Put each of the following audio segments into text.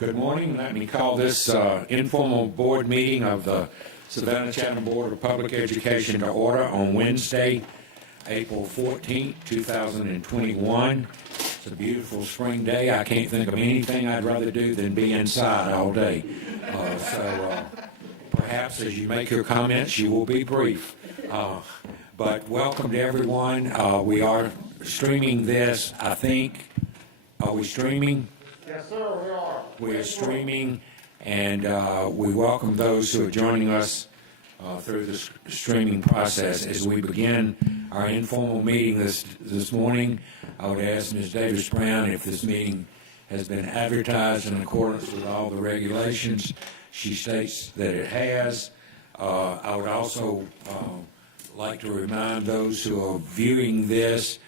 Good morning. Let me call this informal board meeting of the Savannah Chatham Board of Public Education to order on Wednesday, April 14, 2021. It's a beautiful spring day. I can't think of anything I'd rather do than be inside all day. So perhaps as you make your comments, you will be brief. But welcome to everyone. We are streaming this, I think. Are we streaming? Yes, sir, we are. We are streaming, and we welcome those who are joining us through this streaming process. As we begin our informal meeting this morning, I would ask Ms. Davis-Brown if this meeting has been advertised in accordance with all the regulations. She states that it has. I would also like to remind those who are viewing this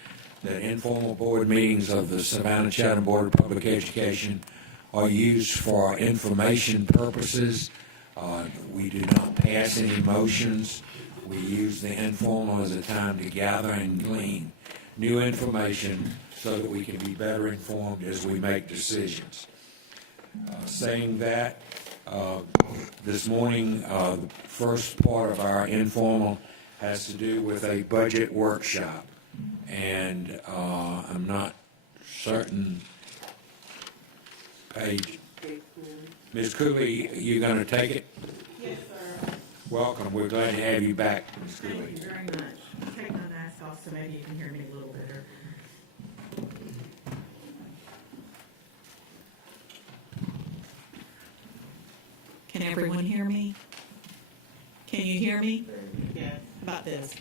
that informal board meetings of the Savannah Chatham Board of Public Education are used for information purposes. We do not pass any motions. We use the informal as a time to gather and glean new information so that we can be better informed as we make decisions. Saying that, this morning, the first part of our informal has to do with a budget workshop. And I'm not certain, Paige. Ms. Cooley, you going to take it? Yes, sir. Welcome. We're glad to have you back, Ms. Cooley. Thank you very much. Take my mask off so maybe you can hear me a little better. Can everyone hear me? Can you hear me? Yes. How about this?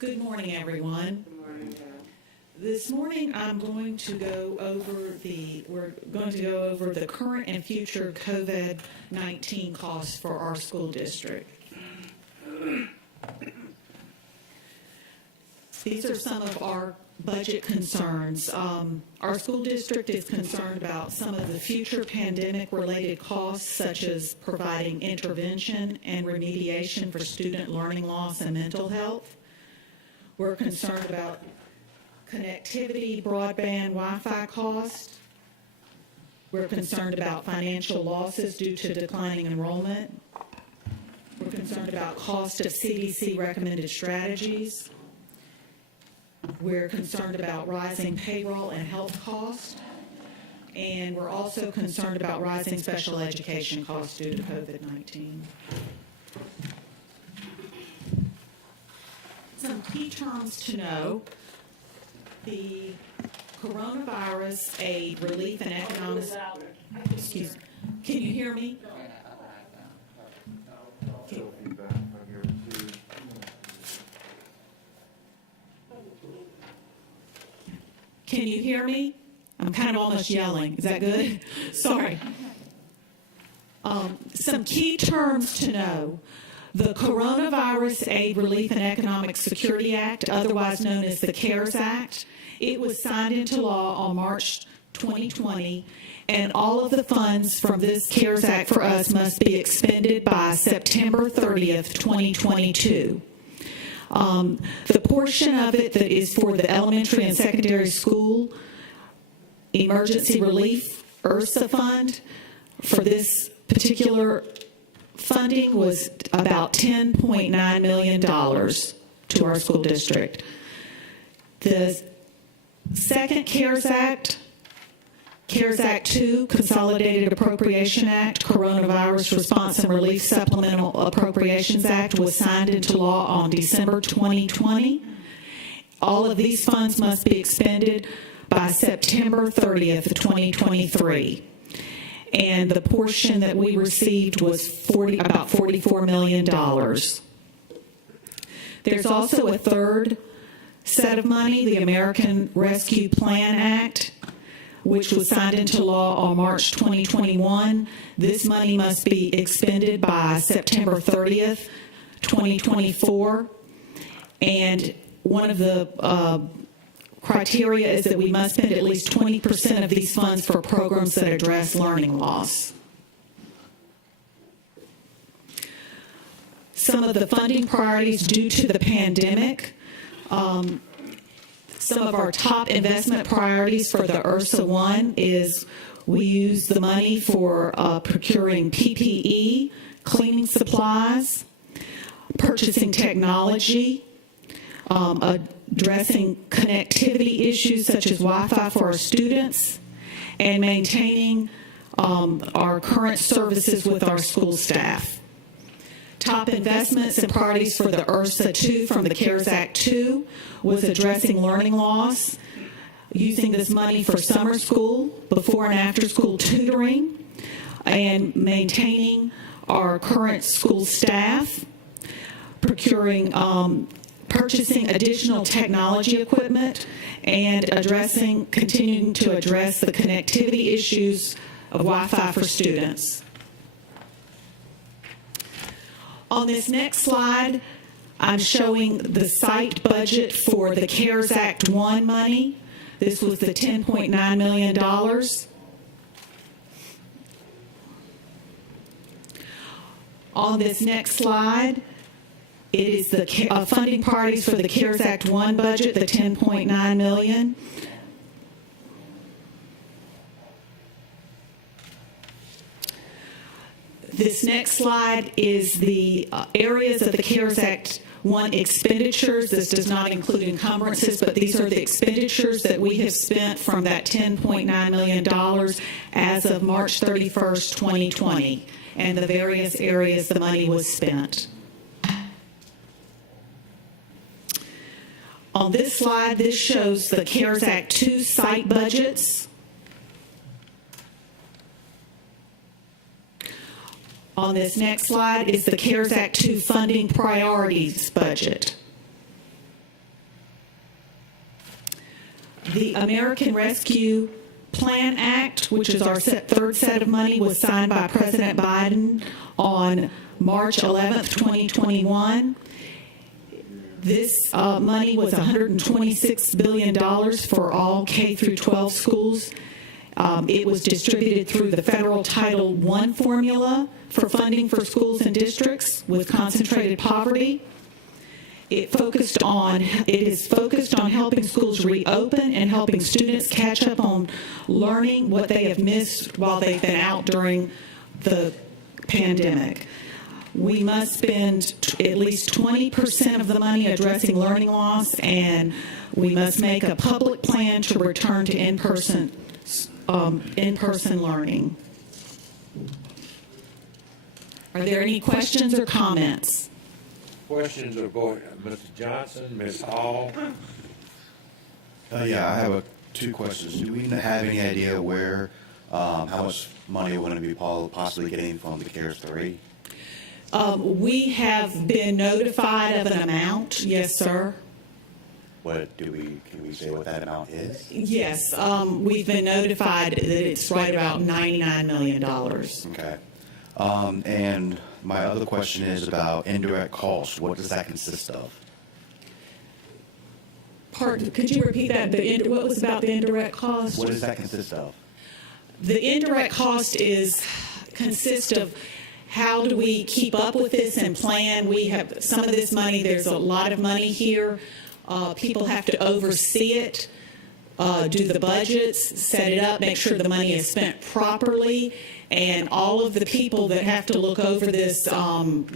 Good morning, everyone. Good morning, John. This morning, we're going to go over the current and future COVID-19 costs for our school district. These are some of our budget concerns. Our school district is concerned about some of the future pandemic-related costs, such as providing intervention and remediation for student learning loss and mental health. We're concerned about connectivity, broadband, Wi-Fi costs. We're concerned about financial losses due to declining enrollment. We're concerned about cost of CDC recommended strategies. We're concerned about rising payroll and health costs. And we're also concerned about rising special education costs due to COVID-19. Some key terms to know: the coronavirus aid, relief, and economic. Excuse me. Can you hear me? Can you hear me? I'm kind of almost yelling. Is that good? Sorry. Some key terms to know: the Coronavirus Aid, Relief, and Economic Security Act, otherwise known as the CARES Act. It was signed into law on March 2020, and all of the funds from this CARES Act for us must be expended by September 30th, 2022. The portion of it that is for the elementary and secondary school emergency relief ERSA fund for this particular funding was about $10.9 million to our school district. The second CARES Act, CARES Act 2, Consolidated Appropriation Act, Coronavirus Response and Relief Supplemental Appropriations Act, was signed into law on December 2020. All of these funds must be expended by September 30th, 2023. And the portion that we received was about $44 million. There's also a third set of money, the American Rescue Plan Act, which was signed into law on March 2021. This money must be expended by September 30th, 2024. And one of the criteria is that we must spend at least 20% of these funds for programs that address learning loss. Some of the funding priorities due to the pandemic. Some of our top investment priorities for the URSA 1 is we use the money for procuring PPE, cleaning supplies, purchasing technology, addressing connectivity issues such as Wi-Fi for our students, and maintaining our current services with our school staff. Top investments and priorities for the URSA 2 from the CARES Act 2 was addressing learning loss, using this money for summer school, before and after school tutoring, and maintaining our current school staff, procuring, purchasing additional technology equipment, and continuing to address the connectivity issues of Wi-Fi for students. On this next slide, I'm showing the site budget for the CARES Act 1 money. This was the $10.9 million. On this next slide, it is the funding priorities for the CARES Act 1 budget, the $10.9 million. This next slide is the areas of the CARES Act 1 expenditures. This does not include encumbrances, but these are the expenditures that we have spent from that $10.9 million as of March 31st, 2020, and the various areas the money was spent. On this slide, this shows the CARES Act 2 site budgets. On this next slide is the CARES Act 2 funding priorities budget. The American Rescue Plan Act, which is our third set of money, was signed by President Biden on March 11th, 2021. This money was $126 billion for all K through 12 schools. It was distributed through the federal Title I formula for funding for schools and districts with concentrated poverty. It is focused on helping schools reopen and helping students catch up on learning what they have missed while they've been out during the pandemic. We must spend at least 20% of the money addressing learning loss, and we must make a public plan to return to in-person learning. Are there any questions or comments? Questions are going, Mr. Johnson, Ms. Hall? Yeah, I have two questions. Do we have any idea where, how much money we're going to be possibly getting from the CARES 3? We have been notified of an amount, yes, sir. Can we say what that amount is? Yes, we've been notified that it's right about $99 million. Okay. And my other question is about indirect costs. What does that consist of? Pardon, could you repeat that? What was about the indirect cost? What does that consist of? The indirect cost consists of how do we keep up with this and plan. We have some of this money, there's a lot of money here. People have to oversee it, do the budgets, set it up, make sure the money is spent properly. And all of the people that have to look over this,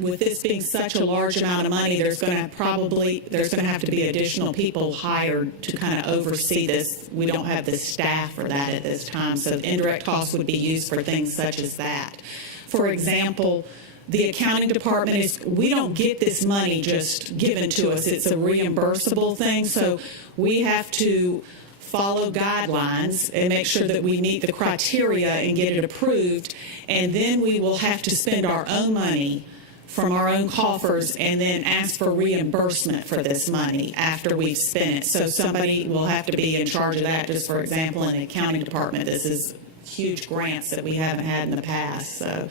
with this being such a large amount of money, there's going to have to be additional people hired to kind of oversee this. We don't have the staff for that at this time, so indirect costs would be used for things such as that. For example, the accounting department we don't get this money just given to us. It's a reimbursable thing, so we have to follow guidelines and make sure that we meet the criteria and get it approved, and then we will have to spend our own money from our own coffers and then ask for reimbursement for this money after we've spent it. So somebody will have to be in charge of that. Just for example, in the accounting department, this is huge grants that we haven't had in the past. So,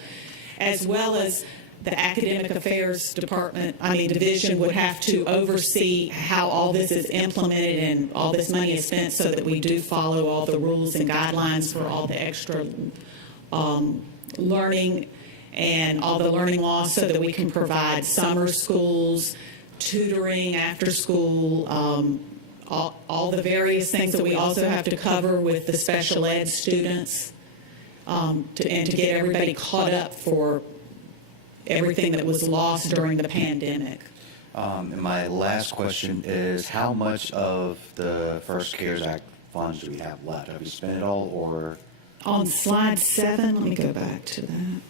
as well as the Academic Affairs Division would have to oversee how all this is implemented and all this money is spent so that we do follow all the rules and guidelines for all the extra learning and all the learning loss so that we can provide summer schools, tutoring after school, all the various things that we also have to cover with the special ed students and to get everybody caught up for everything that was lost during the pandemic. And my last question is, how much of the first CARES Act funds do we have left? Have we spent it all, or? On slide 7, let me go back to that.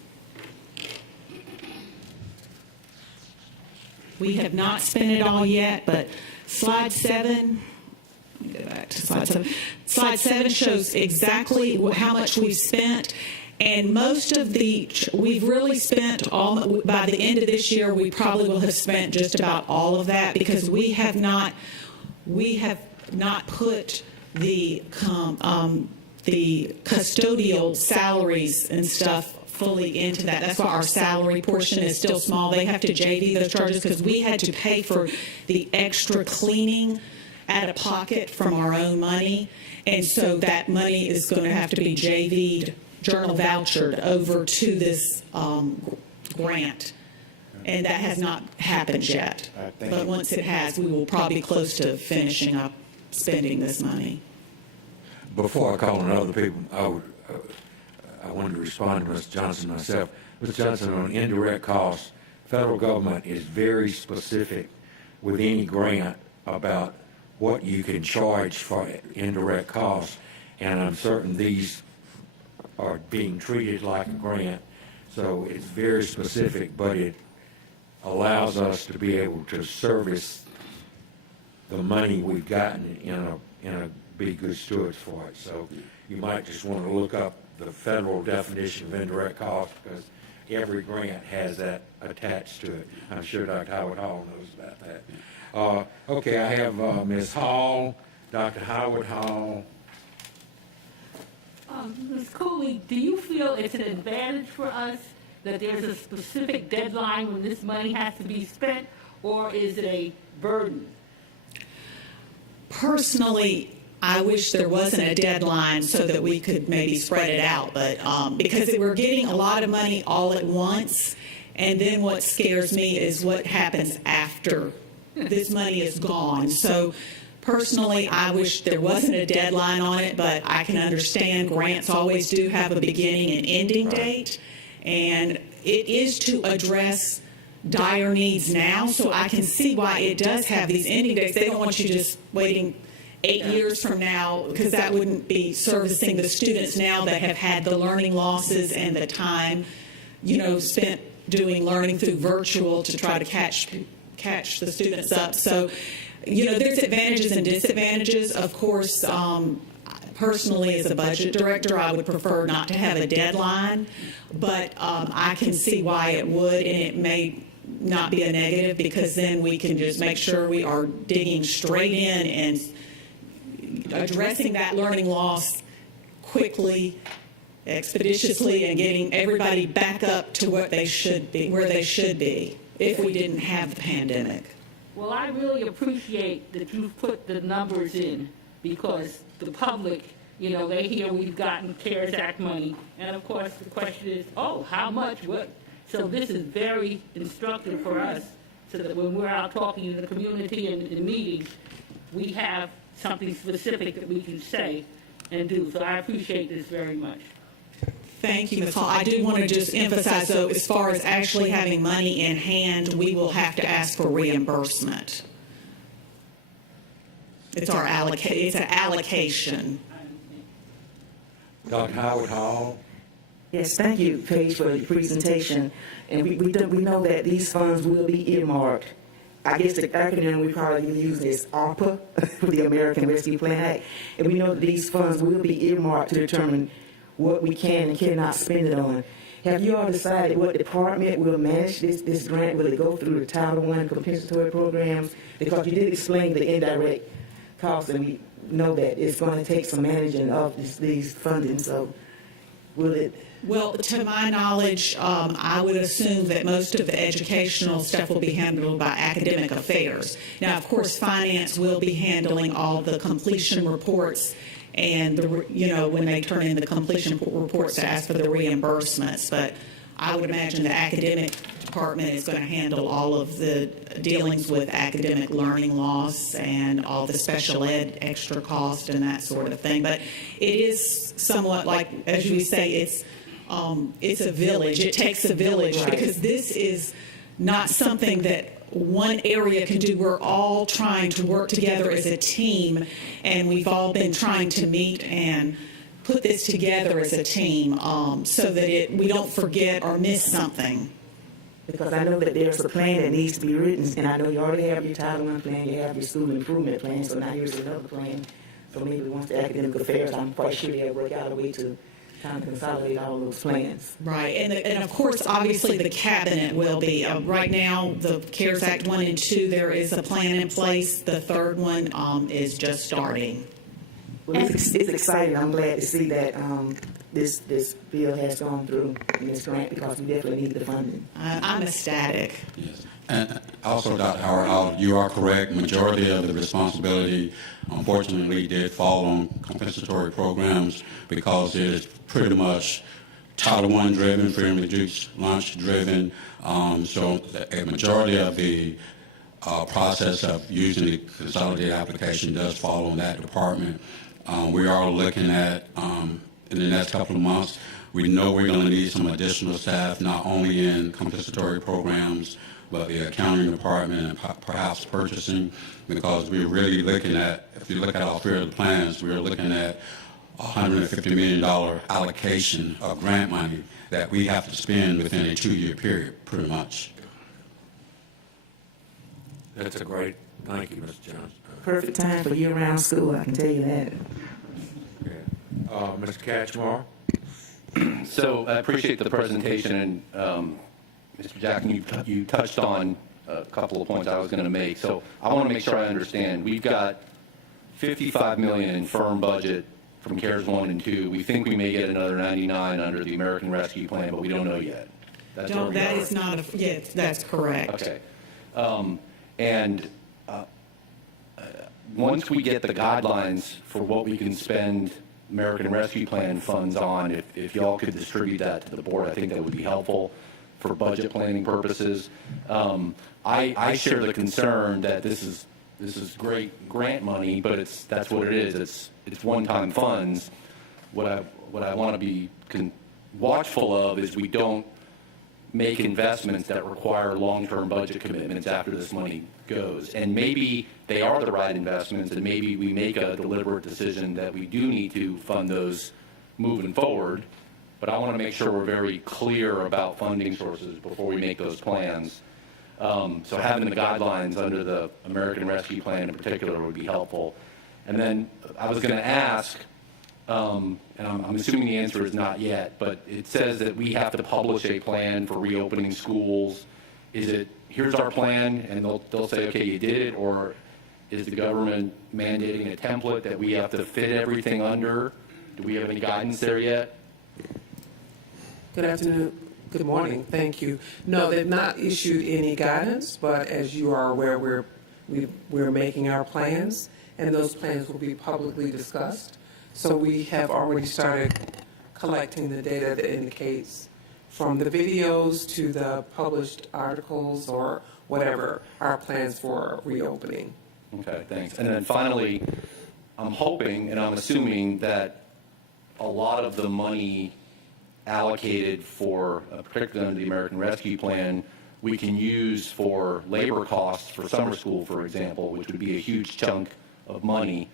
We have not spent it all yet, but slide 7, let me go back to slide 7. Slide 7 shows exactly how much we've spent. And most of we've really spent by the end of this year, we probably will have spent just about all of that because we have not put the custodial salaries and stuff fully into that. That's why our salary portion is still small. They have to JV those charges because we had to pay for the extra cleaning out of pocket from our own money. And so that money is going to have to be JV'd, journal vouchered over to this grant. And that has not happened yet. But once it has, we will probably be close to finishing up spending this money. Before I call on other people, I wanted to respond to Mr. Johnson myself. Mr. Johnson, on indirect costs, federal government is very specific with any grant about what you can charge for indirect costs, and I'm certain these are being treated like a grant. So it's very specific, but it allows us to be able to service the money we've gotten in a be good stewards for it. So you might just want to look up the federal definition of indirect costs because every grant has that attached to it. I'm sure Dr. Howard Hall knows about that. Okay, I have Ms. Hall, Dr. Howard Hall. Ms. Cooley, do you feel it's an advantage for us that there's a specific deadline when this money has to be spent, or is it a burden? Personally, I wish there wasn't a deadline so that we could maybe spread it out, but because we're getting a lot of money all at once, and then what scares me is what happens after this money is gone. So personally, I wish there wasn't a deadline on it, but I can understand grants always do have a beginning and ending date, and it is to address dire needs now, so I can see why it does have these ending dates. They don't want you just waiting 8 years from now, because that wouldn't be servicing the students now that have had the learning losses and the time, spent doing learning through virtual to try to catch the students up. So, there's advantages and disadvantages. Of course, personally, as a budget director, I would prefer not to have a deadline, but I can see why it would, and it may not be a negative because then we can just make sure we are digging straight in and addressing that learning loss quickly, expeditiously, and getting everybody back up to what they should be, where they should be if we didn't have the pandemic. Well, I really appreciate that you've put the numbers in because the public, they hear we've gotten CARES Act money. And of course, the question is, how much, what? So this is very instructive for us so that when we're out talking in the community and in meetings, we have something specific that we can say and do. So I appreciate this very much. Thank you, Ms. Hall. I do want to just emphasize, though, as far as actually having money in hand, we will have to ask for reimbursement. It's an allocation. Dr. Howard Hall. Yes, thank you, Paige, for your presentation. And we know that these funds will be earmarked. I guess the acronym we probably will use is ARPA, for the American Rescue Plan Act. And we know that these funds will be earmarked to determine what we can and cannot spend it on. Have you all decided what department will manage this grant? Will it go through the Title I compensatory programs? Because you did explain the indirect costs, and we know that it's going to take some managing of these funding. So Will it, Well, to my knowledge, I would assume that most of the educational stuff will be handled by academic affairs. Now, of course, finance will be handling all the completion reports and when they turn in the completion reports to ask for the reimbursements. But I would imagine the academic department is going to handle all of the dealings with academic learning loss and all the special ed extra cost and that sort of thing. But it is somewhat like, as you say, it's a village. It takes a village because this is not something that one area can do. We're all trying to work together as a team, and we've all been trying to meet and put this together as a team so that we don't forget or miss something. because I know that there's a plan that needs to be written, and I know you already have your Title I plan, you have your school improvement plan, so now here's another plan. So maybe once the academic affairs, I'm quite sure they'll work out a way to kind of consolidate all those plans. Right, and of course, obviously, the cabinet will be. Right now, the CARES Act 1 and 2, there is a plan in place. The third one is just starting. Well, it's exciting. I'm glad to see that this bill has gone through in this grant because we definitely need the funding. I'm ecstatic. Yes. And also, Dr. Howard, you are correct. Majority of the responsibility, unfortunately, did fall on compensatory programs because it is pretty much Title I driven, free and reduced lunch driven. So a majority of the process of using the consolidated application does fall on that department. We are looking at, in the next couple of months, we know we're going to need some additional staff, not only in compensatory programs, but the accounting department and perhaps purchasing, because we're really looking at, if you look at our field plans, we're looking at $150 million allocation of grant money that we have to spend within a 2-year period, pretty much. That's a great, thank you, Mr. Johnson. Perfect time for year-round school, I can tell you that. Mr. Catchmore? So I appreciate the presentation, and Mr. Jackson, you touched on a couple of points I was going to make. So I want to make sure I understand. We've got $55 million in firm budget from CARES 1 and 2. We think we may get another 99 under the American Rescue Plan, but we don't know yet. That's where we That are. is not yes, that's correct. Okay. Once we get the guidelines for what we can spend American Rescue Plan funds on, if y'all could distribute that to the board, I think that would be helpful for budget planning purposes. I share the concern that this is great grant money, but that's what it is. It's one-time funds. What I want to be watchful of is we don't make investments that require long-term budget commitments after this money goes. And maybe they are the right investments, and maybe we make a deliberate decision that we do need to fund those moving forward. But I want to make sure we're very clear about funding sources before we make those plans. So having the guidelines under the American Rescue Plan in particular would be helpful. And then I was going to ask, and I'm assuming the answer is not yet, but it says that we have to publish a plan for reopening schools. Is it, here's our plan, and they'll say, okay, you did it, or is the government mandating a template that we have to fit everything under? Do we have any guidance there yet? Good afternoon. Good morning. Thank you. No, they've not issued any guidance, but as you are aware, we're making our plans, and those plans will be publicly discussed. So we have already started collecting the data that indicates from the videos to the published articles or whatever our plans for reopening. Okay, thanks. And then finally, I'm hoping and I'm assuming that a lot of the money allocated for, particularly under the American Rescue Plan, we can use for labor costs for summer school, for example, which would be a huge chunk of money.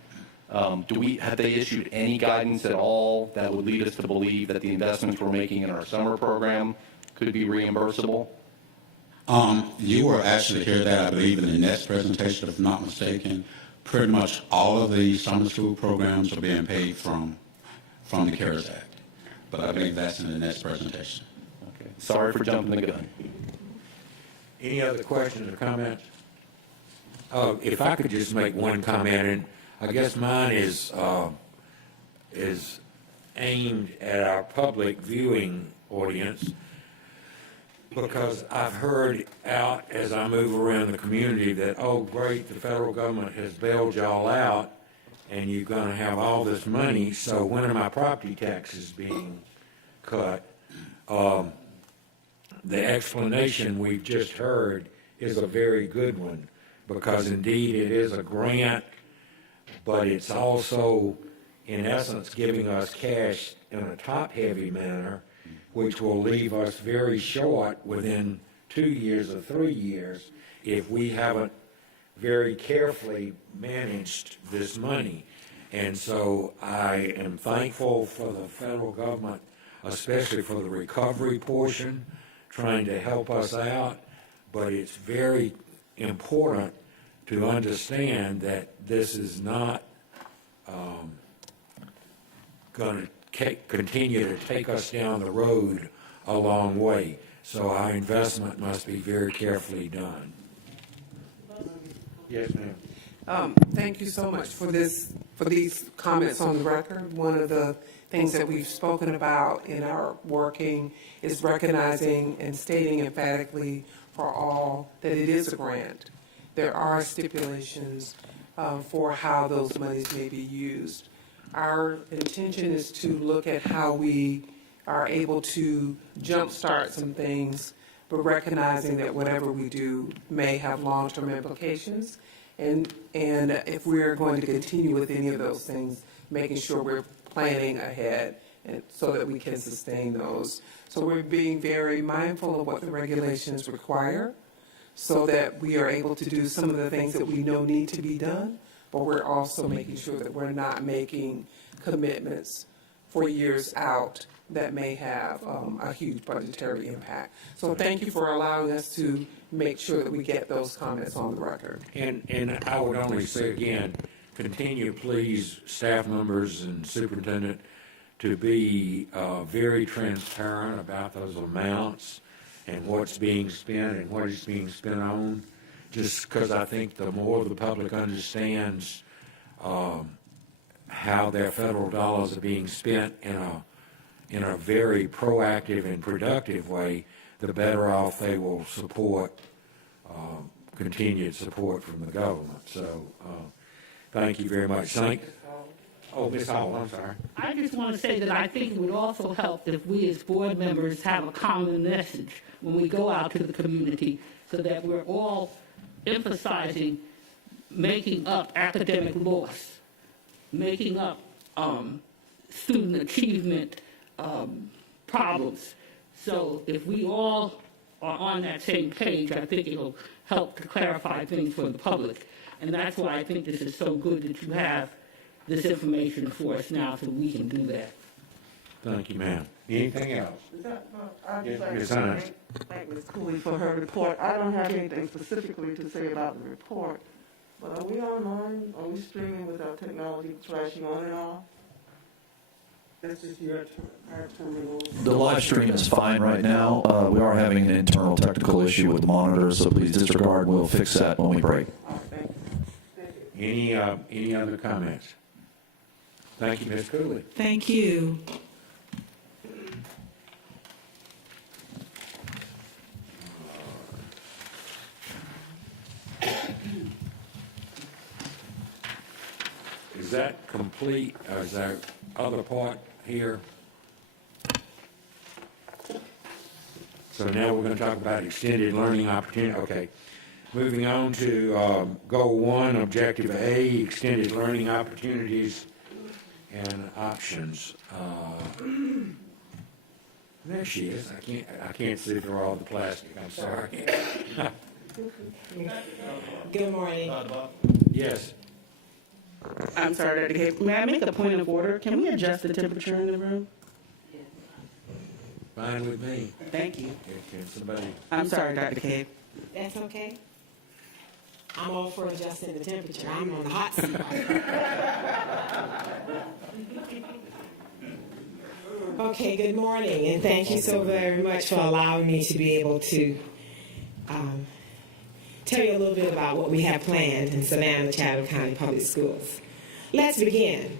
Have they issued any guidance at all that would lead us to believe that the investments we're making in our summer program could be reimbursable? You will actually hear that, I believe, in the next presentation, if I'm not mistaken. Pretty much all of the summer school programs are being paid from the CARES Act. But I believe that's in the next presentation. Okay. Sorry for jumping the gun. Any other questions or comments? If I could just make one comment, and I guess mine is aimed at our public viewing audience, because I've heard out as I move around the community that, oh, great, the federal government has bailed y'all out, and you're going to have all this money, so when are my property taxes being cut? The explanation we've just heard is a very good one, because indeed it is a grant, but it's also, in essence, giving us cash in a top-heavy manner, which will leave us very short within 2 years or 3 years if we haven't very carefully managed this money. And so I am thankful for the federal government, especially for the recovery portion, trying to help us out, but it's very important to understand that this is not going to continue to take us down the road a long way. So our investment must be very carefully done. Yes, ma'am. Thank you so much for these comments on the record. One of the things that we've spoken about in our working is recognizing and stating emphatically for all that it is a grant. There are stipulations for how those monies may be used. Our intention is to look at how we are able to jumpstart some things, but recognizing that whatever we do may have long-term implications. And if we're going to continue with any of those things, making sure we're planning ahead and so that we can sustain those. So we're being very mindful of what the regulations require so that we are able to do some of the things that we know need to be done, but we're also making sure that we're not making commitments for years out that may have a huge budgetary impact. So thank you for allowing us to make sure that we get those comments on the record. And I would only say again, continue, please, staff members and superintendent, to be very transparent about those amounts and what's being spent and what is being spent on, just because I think the more the public understands how their federal dollars are being spent in a very proactive and productive way, the better off they will support continued support from the government. So thank you very much. Oh, Ms. Hall, I'm sorry. I just want to say that I think it would also help if we as board members have a common message when we go out to the community, so that we're all emphasizing making up academic loss, making up student achievement problems. So if we all are on that same page, I think it'll help to clarify things for the public. And that's why I think this is so good that you have this information for us now so we can do that. Thank you, ma'am. Anything else? I'd Yes, like Ms. to Hines. thank Ms. Cooley for her report. I don't have anything specifically to say about the report, but are we online? Are we streaming with our technology flashing on and off? That's just our terminal. The live stream is fine right now. We are having an internal technical issue with the monitor, so please disregard. We'll fix that when we break. Thank you. Any other comments? Thank you, Ms. Cooley. Thank you. Is that complete? Or is there other part here? So now we're going to talk about extended learning opportunity. Okay. Moving on to Goal 1, Objective A, extended learning opportunities and options. There she is. I can't see through all the plastic. I'm sorry. Good morning. Yes. I'm sorry, Dr. Cave. May I make a point of order? Can we adjust the temperature in the room? Fine with me. Thank you. Can somebody? I'm sorry, Dr. Cave. That's okay. I'm all for adjusting the temperature. I'm on the hot seat. Okay, good morning, and thank you so very much for allowing me to be able to tell you a little bit about what we have planned in Savannah Chatham County Public Schools. Let's begin.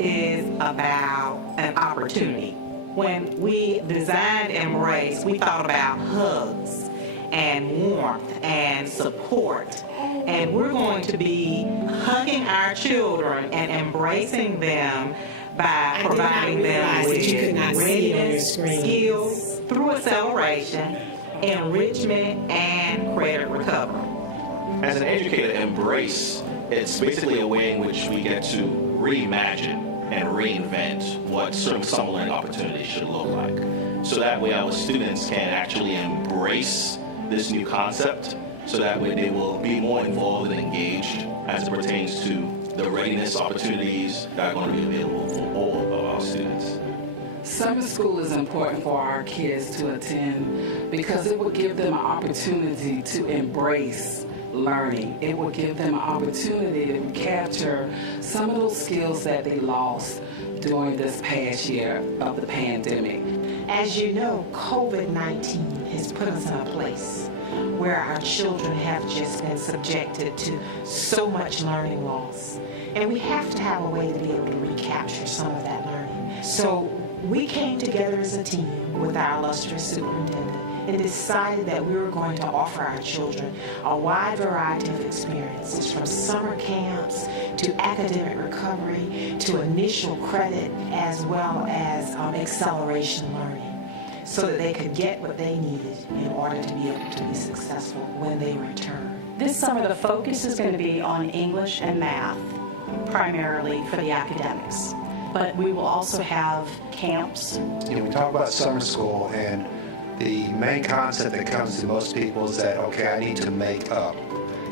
is about an opportunity. When we designed Embrace, we thought about hugs and warmth and support. And we're going to be hugging our children and embracing them by providing them with readiness, skills through acceleration, enrichment, and credit recovery. As an educator, Embrace, it's basically a way in which we get to reimagine and reinvent what certain summer learning opportunities should look like. So that way our students can actually embrace this new concept, so that way they will be more involved and engaged as it pertains to the readiness opportunities that are going to be available for all of our students. Summer school is important for our kids to attend because it will give them an opportunity to embrace learning. It will give them an opportunity to capture some of those skills that they lost during this past year of the pandemic. As you know, COVID-19 has put us in a place where our children have just been subjected to so much learning loss. And we have to have a way to be able to recapture some of that learning. So we came together as a team with our illustrious superintendent and decided that we were going to offer our children a wide variety of experiences, from summer camps to academic recovery to initial credit, as well as acceleration learning, so that they could get what they needed in order to be able to be successful when they return. This summer, the focus is going to be on English and math, primarily for the academics. But we will also have camps. We talk about summer school, and the main concept that comes to most people is that, okay, I need to make up.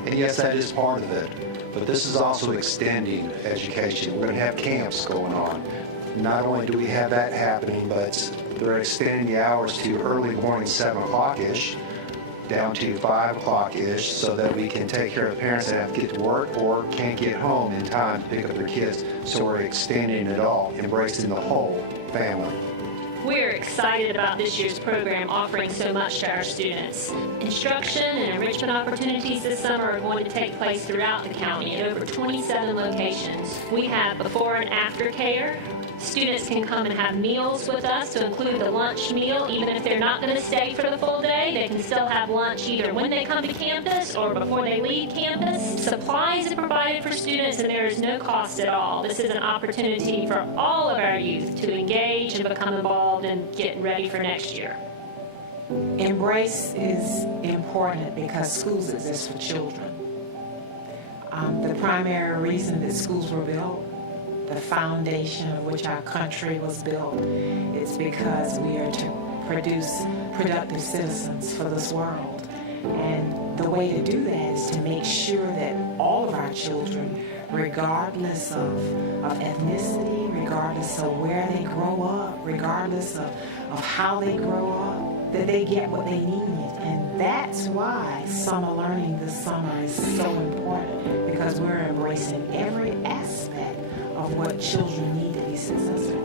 And yes, that is part of it. But this is also extending education. We're going to have camps going on. Not only do we have that happening, but they're extending the hours to early morning 7 o'clock-ish down to 5 o'clock-ish, so that we can take care of parents that have to get to work or can't get home in time to pick up their kids. So we're extending it all, embracing the whole family. We're excited about this year's program offering so much to our students. Instruction and enrichment opportunities this summer are going to take place throughout the county at over 27 locations. We have before and after care. Students can come and have meals with us to include the lunch meal. Even if they're not going to stay for the full day, they can still have lunch either when they come to campus or before they leave campus. Supplies are provided for students, and there is no cost at all. This is an opportunity for all of our youth to engage and become involved and get ready for next year. Embrace is important because schools exist for children. The primary reason that schools were built, the foundation of which our country was built, is because we are to produce productive citizens for this world. And the way to do that is to make sure that all of our children, regardless of ethnicity, regardless of where they grow up, regardless of how they grow up, that they get what they need. And that's why summer learning this summer is so important, because we're embracing every aspect of what children need to be successful.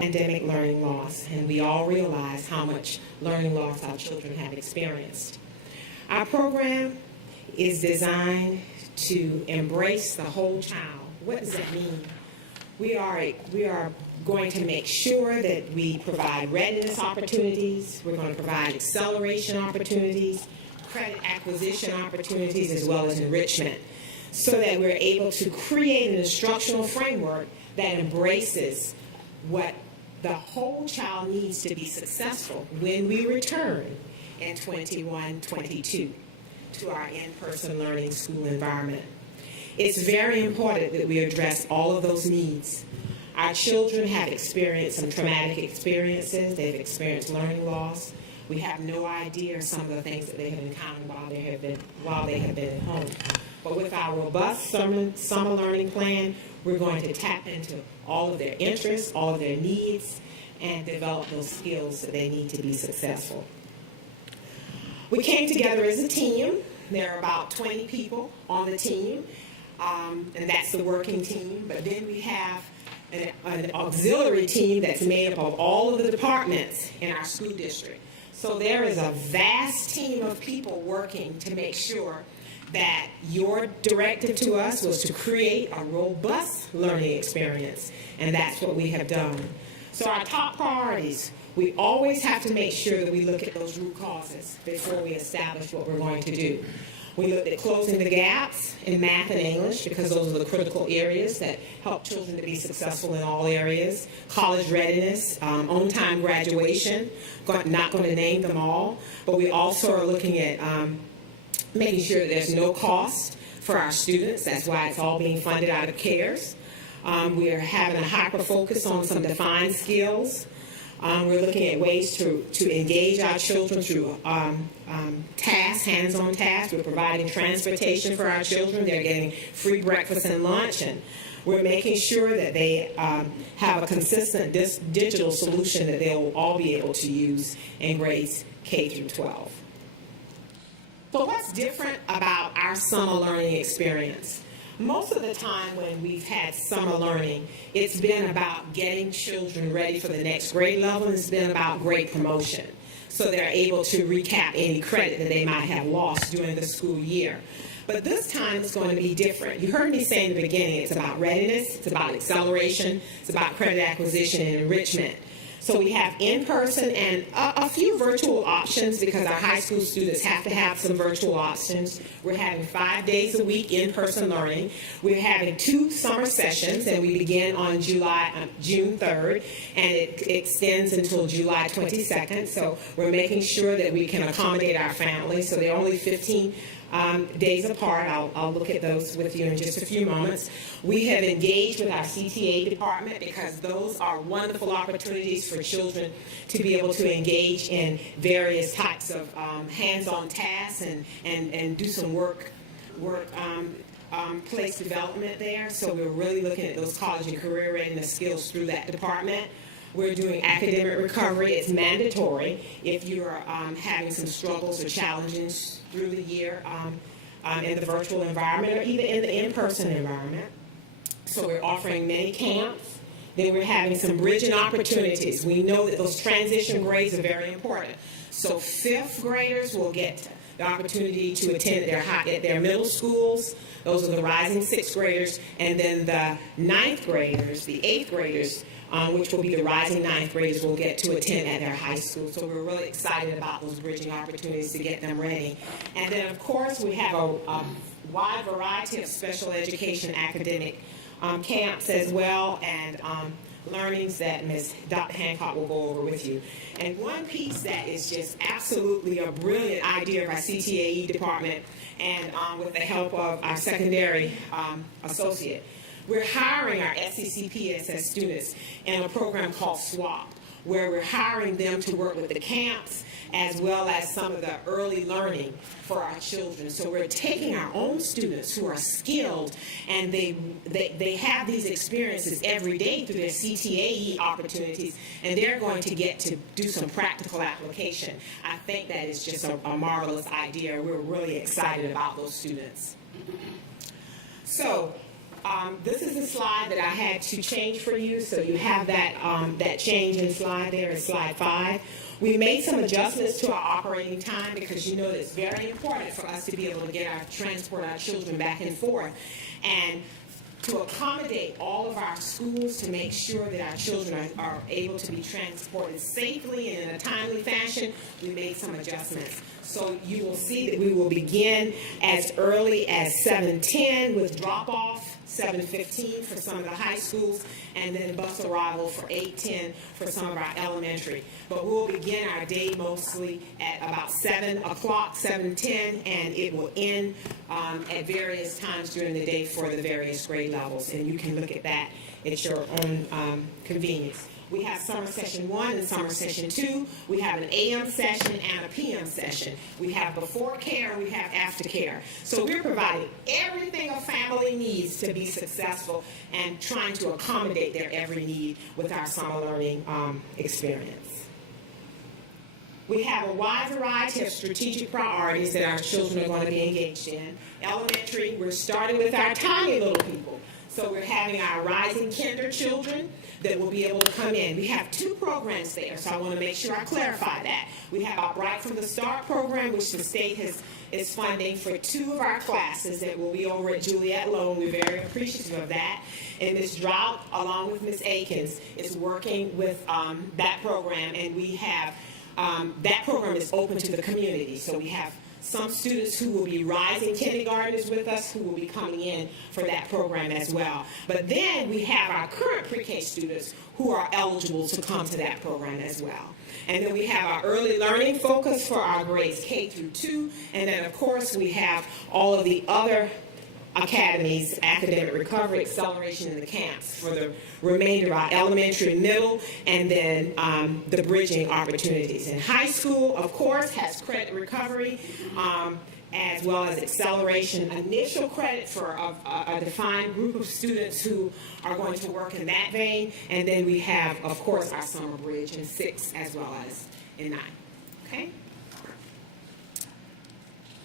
Pandemic learning loss, and we all realize how much learning loss our children have experienced. Our program is designed to embrace the whole child. What does that mean? We are going to make sure that we provide readiness opportunities. We're going to provide acceleration opportunities, credit acquisition opportunities, as well as enrichment, so that we're able to create an instructional framework that embraces what the whole child needs to be successful when we return in 21-22 to our in-person learning school environment. It's very important that we address all of those needs. Our children have experienced some traumatic experiences. They've experienced learning loss. We have no idea some of the things that they have encountered while they have been at home. But with our robust summer learning plan, we're going to tap into all of their interests, all of their needs, and develop those skills that they need to be successful. We came together as a team. There are about 20 people on the team, and that's the working team. But then we have an auxiliary team that's made up of all of the departments in our school district. So there is a vast team of people working to make sure that your directive to us was to create a robust learning experience, and that's what we have done. So our top priorities, we always have to make sure that we look at those root causes before we establish what we're going to do. We looked at closing the gaps in math and English because those are the critical areas that help children to be successful in all areas. College readiness, on-time graduation, not going to name them all, but we also are looking at making sure that there's no cost for our students. That's why it's all being funded out of CARES. We are having a hyper focus on some defined skills. We're looking at ways to engage our children through tasks, hands-on tasks. We're providing transportation for our children. They're getting free breakfast and lunch, and we're making sure that they have a consistent digital solution that they'll all be able to use in grades K through 12. So what's different about our summer learning experience? Most of the time when we've had summer learning, it's been about getting children ready for the next grade level, and it's been about grade promotion. So they're able to recap any credit that they might have lost during the school year. But this time it's going to be different. You heard me say in the beginning, it's about readiness, it's about acceleration, it's about credit acquisition and enrichment. So we have in-person and a few virtual options because our high school students have to have some virtual options. We're having 5 days a week in-person learning. We're having 2 summer sessions, and we begin on June 3rd, and it extends until July 22nd. So we're making sure that we can accommodate our families. So they're only 15 days apart. I'll look at those with you in just a few moments. We have engaged with our CTA department because those are wonderful opportunities for children to be able to engage in various types of hands-on tasks and do some place development there. So we're really looking at those college and career readiness skills through that department. We're doing academic recovery. It's mandatory if you are having some struggles or challenges through the year in the virtual environment or even in the in-person environment. So we're offering many camps. Then we're having some bridging opportunities. We know that those transition grades are very important. So 5th graders will get the opportunity to attend at their middle schools. Those are the rising 6th graders. And then the 9th graders, the 8th graders, which will be the rising 9th graders, will get to attend at their high school. So we're really excited about those bridging opportunities to get them ready. And then, of course, we have a wide variety of special education academic camps as well, and learnings that Ms. Dr. Hancock will go over with you. And one piece that is just absolutely a brilliant idea of our CTAE department, and with the help of our secondary associate, we're hiring our SCCPSS students in a program called SWAP, where we're hiring them to work with the camps as well as some of the early learning for our children. So we're taking our own students who are skilled, and they have these experiences every day through their CTAE opportunities, and they're going to get to do some practical application. I think that is just a marvelous idea. We're really excited about those students. So this is a slide that I had to change for you, so you have that change in slide there in slide 5. We made some adjustments to our operating time because you know that it's very important for us to be able to transport our children back and forth. And to accommodate all of our schools to make sure that our children are able to be transported safely and in a timely fashion, we made some adjustments. So you will see that we will begin as early as 7:10 with drop-off, 7:15 for some of the high schools, and then bus arrival for 8:10 for some of our elementary. But we'll begin our day mostly at about 7 o'clock, 7:10, and it will end at various times during the day for the various grade levels. And you can look at that at your own convenience. We have summer session 1 and summer session 2. We have an AM session and a PM session. We have before care, we have after care. So we're providing everything a family needs to be successful and trying to accommodate their every need with our summer learning experience. We have a wide variety of strategic priorities that our children are going to be engaged in. Elementary, we're starting with our tiny little people. So we're having our rising kinder children that will be able to come in. We have 2 programs there, so I want to make sure I clarify that. We have our Bright from the Start program, which the state is funding for 2 of our classes that will be over at Juliet Lowe. We're very appreciative of that. And Ms. Drought, along with Ms. Akins, is working with that program, and we have that program is open to the community. So we have some students who will be rising kindergartners with us who will be coming in for that program as well. But then we have our current pre-K students who are eligible to come to that program as well. And then we have our early learning focus for our grades K through 2. And then, of course, we have all of the other academies, academic recovery, acceleration, and the camps for the remainder of our elementary, middle, and then the bridging opportunities. And high school, of course, has credit recovery as well as acceleration, initial credit for a defined group of students who are going to work in that vein. And then we have, of course, our summer bridge in 6 as well as in 9. Okay?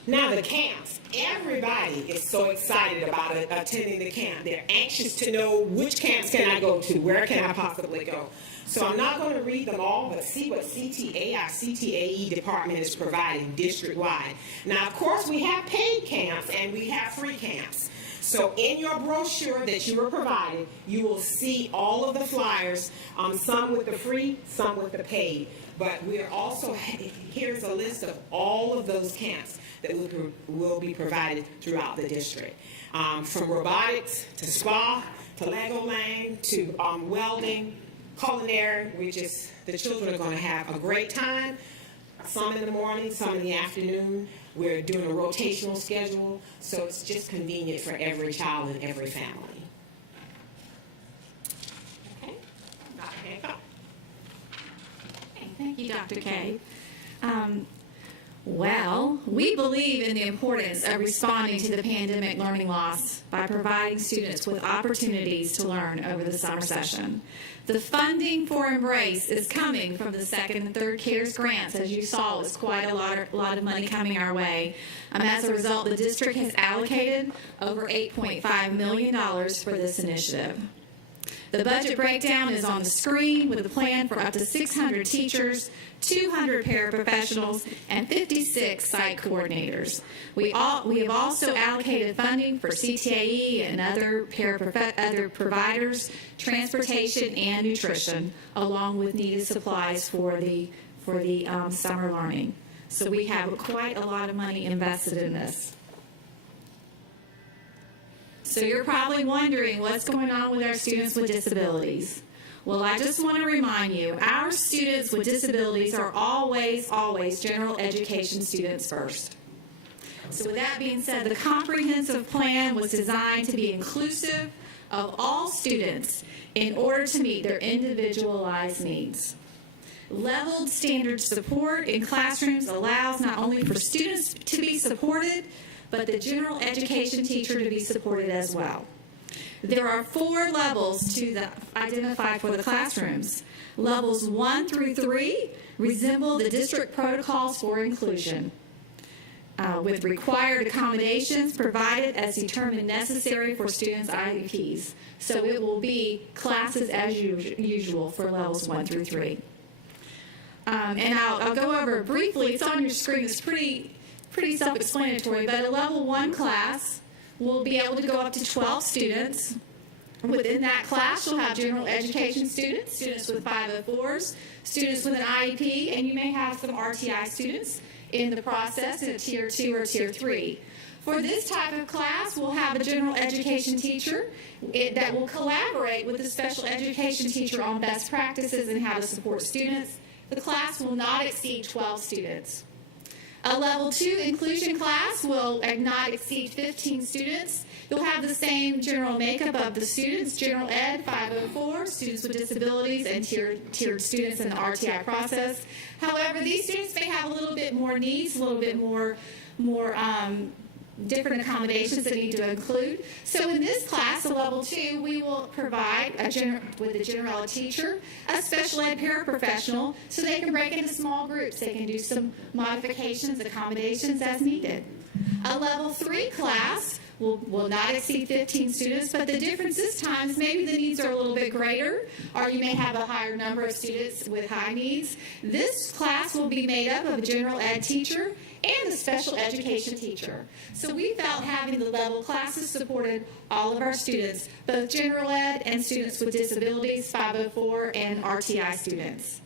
Now the camps, everybody is so excited about attending the camp. They're anxious to know which camps can I go to, where can I possibly go. So I'm not going to read them all, but see what CTA, our CTAE department is providing district-wide. Now, of course, we have paid camps and we have free camps. So in your brochure that you were provided, you will see all of the flyers, some with the free, some with the paid. But we're also, here's a list of all of those camps that will be provided throughout the district. From robotics to spa to Legoland to welding, culinary, the children are going to have a great time. Some in the morning, some in the afternoon. We're doing a rotational schedule, so it's just convenient for every child and every family. Okay, Dr. Hancock. Thank you, Dr. K. Well, we believe in the importance of responding to the pandemic learning loss by providing students with opportunities to learn over the summer session. The funding for Embrace is coming from the second and third CARES grants. As you saw, it's quite a lot of money coming our way. As a result, the district has allocated over $8.5 million for this initiative. The budget breakdown is on the screen with a plan for up to 600 teachers, 200 paraprofessionals, and 56 site coordinators. We have also allocated funding for CTAE and other providers, transportation, and nutrition, along with needed supplies for the summer learning. So we have quite a lot of money invested in this. So you're probably wondering what's going on with our students with disabilities. Well, I just want to remind you, our students with disabilities are always general education students first. So with that being said, the comprehensive plan was designed to be inclusive of all students in order to meet their individualized needs. Leveled standard support in classrooms allows not only for students to be supported, but the general education teacher to be supported as well. There are 4 levels to identify for the classrooms. Levels 1 through 3 resemble the district protocols for inclusion, with required accommodations provided as determined necessary for students' IEPs. So it will be classes as usual for levels 1 through 3. And I'll go over it briefly. It's on your screen. It's pretty self-explanatory, but a level 1 class will be able to go up to 12 students. Within that class, you'll have general education students, students with 504s, students with an IEP, and you may have some RTI students in the process in a Tier 2 or Tier 3. For this type of class, we'll have a general education teacher that will collaborate with the special education teacher on best practices and how to support students. The class will not exceed 12 students. A level 2 inclusion class will not exceed 15 students. You'll have the same general makeup of the students, general ed, 504, students with disabilities, and tiered students in the RTI process. However, these students may have a little bit more needs, a little bit more different accommodations that need to include. So in this class, a level 2, we will provide with a general ed teacher, a special ed paraprofessional, so they can break into small groups. They can do some modifications, accommodations as needed. A level 3 class will not exceed 15 students, but the difference this time is maybe the needs are a little bit greater, or you may have a higher number of students with high needs. This class will be made up of a general ed teacher and a special education teacher. So we felt having the level classes supported all of our students, both general ed and students with disabilities, 504, and RTI students.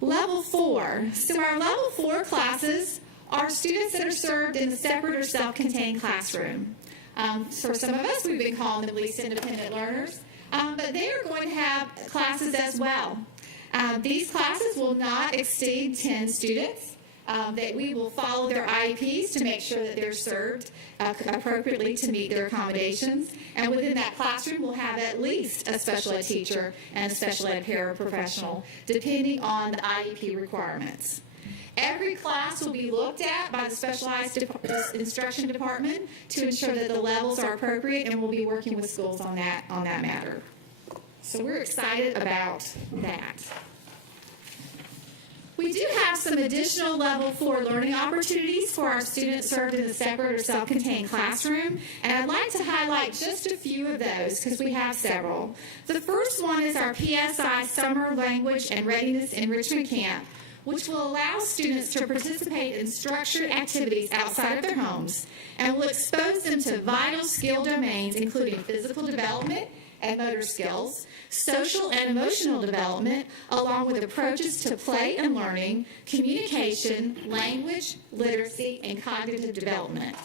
Level 4. So our level 4 classes are students that are served in a separate or self-contained classroom. For some of us, we've been calling them least independent learners, but they are going to have classes as well. These classes will not exceed 10 students. That we will follow their IEPs to make sure that they're served appropriately to meet their accommodations. And within that classroom, we'll have at least a special ed teacher and a special ed paraprofessional, depending on the IEP requirements. Every class will be looked at by the specialized instruction department to ensure that the levels are appropriate, and we'll be working with schools on that matter. So we're excited about that. We do have some additional level 4 learning opportunities for our students served in a separate or self-contained classroom, and I'd like to highlight just a few of those because we have several. The first one is our PSI Summer Language and Readiness Enrichment Camp, which will allow students to participate in structured activities outside of their homes and will expose them to vital skill domains including physical development and motor skills, social and emotional development, along with approaches to play and learning, communication, language, literacy, and cognitive development.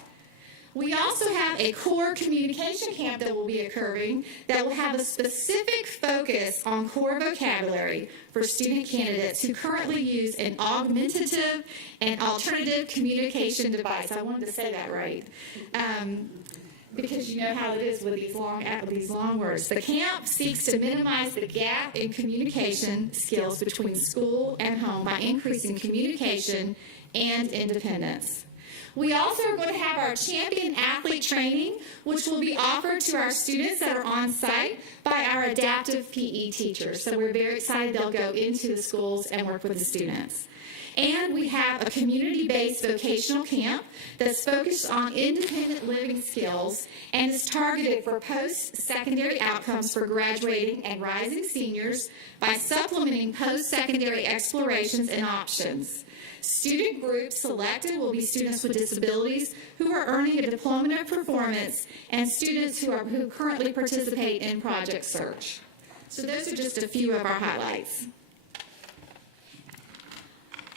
We also have a core communication camp that will be occurring that will have a specific focus on core vocabulary for student candidates who currently use an augmentative and alternative communication device. I wanted to say that right. Because you know how it is with these long words. The camp seeks to minimize the gap in communication skills between school and home by increasing communication and independence. We also are going to have our champion athlete training, which will be offered to our students that are on site by our adaptive PE teachers. So we're very excited they'll go into the schools and work with the students. And we have a community-based vocational camp that's focused on independent living skills and is targeted for post-secondary outcomes for graduating and rising seniors by supplementing post-secondary explorations and options. Student groups selected will be students with disabilities who are earning a diploma of performance and students who currently participate in Project Search. So those are just a few of our highlights.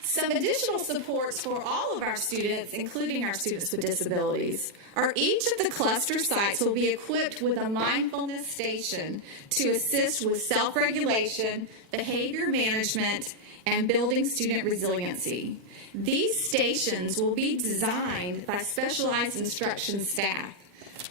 Some additional supports for all of our students, including our students with disabilities, are each of the cluster sites will be equipped with a mindfulness station to assist with self-regulation, behavior management, and building student resiliency. These stations will be designed by specialized instruction staff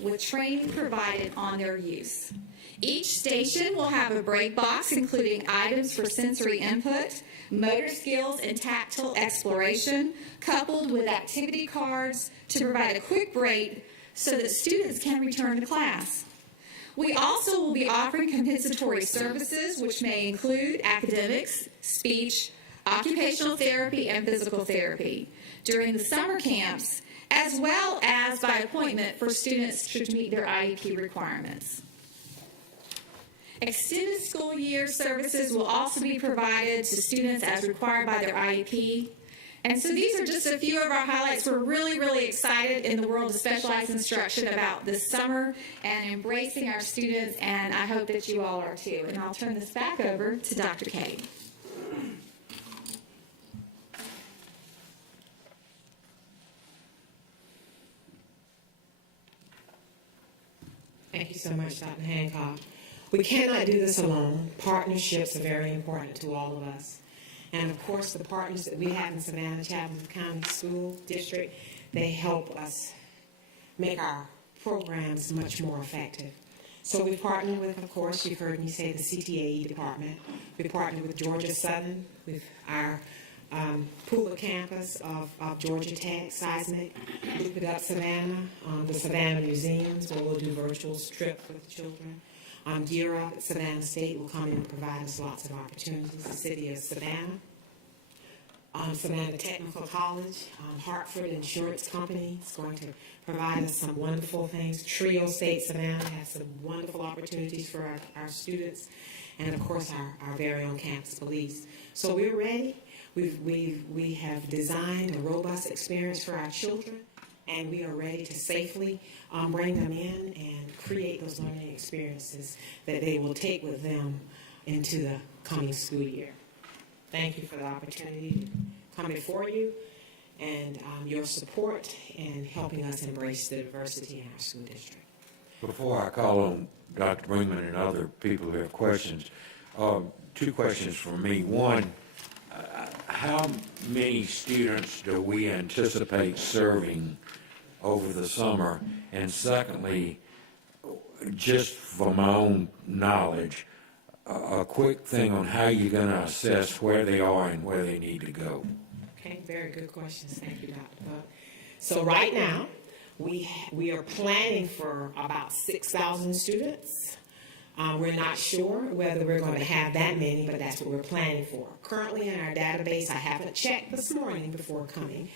with training provided on their use. Each station will have a break box including items for sensory input, motor skills, and tactile exploration, coupled with activity cards to provide a quick break so that students can return to class. We also will be offering compensatory services, which may include academics, speech, occupational therapy, and physical therapy during the summer camps, as well as by appointment for students to meet their IEP requirements. Extended school year services will also be provided to students as required by their IEP. And so these are just a few of our highlights. We're really, really excited in the world of specialized instruction about this summer and embracing our students, and I hope that you all are too. And I'll turn this back over to Dr. Kay. Thank you so much, Dr. Hancock. We cannot do this alone. Partnerships are very important to all of us. And of course, the partners that we have in Savannah Chatham County School District, they help us make our programs much more effective. So we partner with, of course, you've heard me say the CTAE department. We partner with Georgia Southern, with our Pula campus of Georgia Tech, Seismic, Loop It Up Savannah, the Savannah Museums, where we'll do virtual trips with the children. Gear Up at Savannah State will come in and provide us lots of opportunities. The City of Savannah, Savannah Technical College, Hartford Insurance Company is going to provide us some wonderful things. Trio State Savannah has some wonderful opportunities for our students, and of course our very own campus police. So we're ready. We have designed a robust experience for our children, and we are ready to safely bring them in and create those learning experiences that they will take with them into the coming school year. Thank you for the opportunity to come before you and your support in helping us embrace the diversity in our school district. Before I call on Dr. Brinkman and other people who have questions, two questions from me. One, how many students do we anticipate serving over the summer? And secondly, just for my own knowledge, a quick thing on how you're going to assess where they are and where they need to go. Okay, very good questions. Thank you, Dr. Buck. So right now, we are planning for about 6,000 students. We're not sure whether we're going to have that many, but that's what we're planning for. Currently in our database, I haven't checked this morning before coming,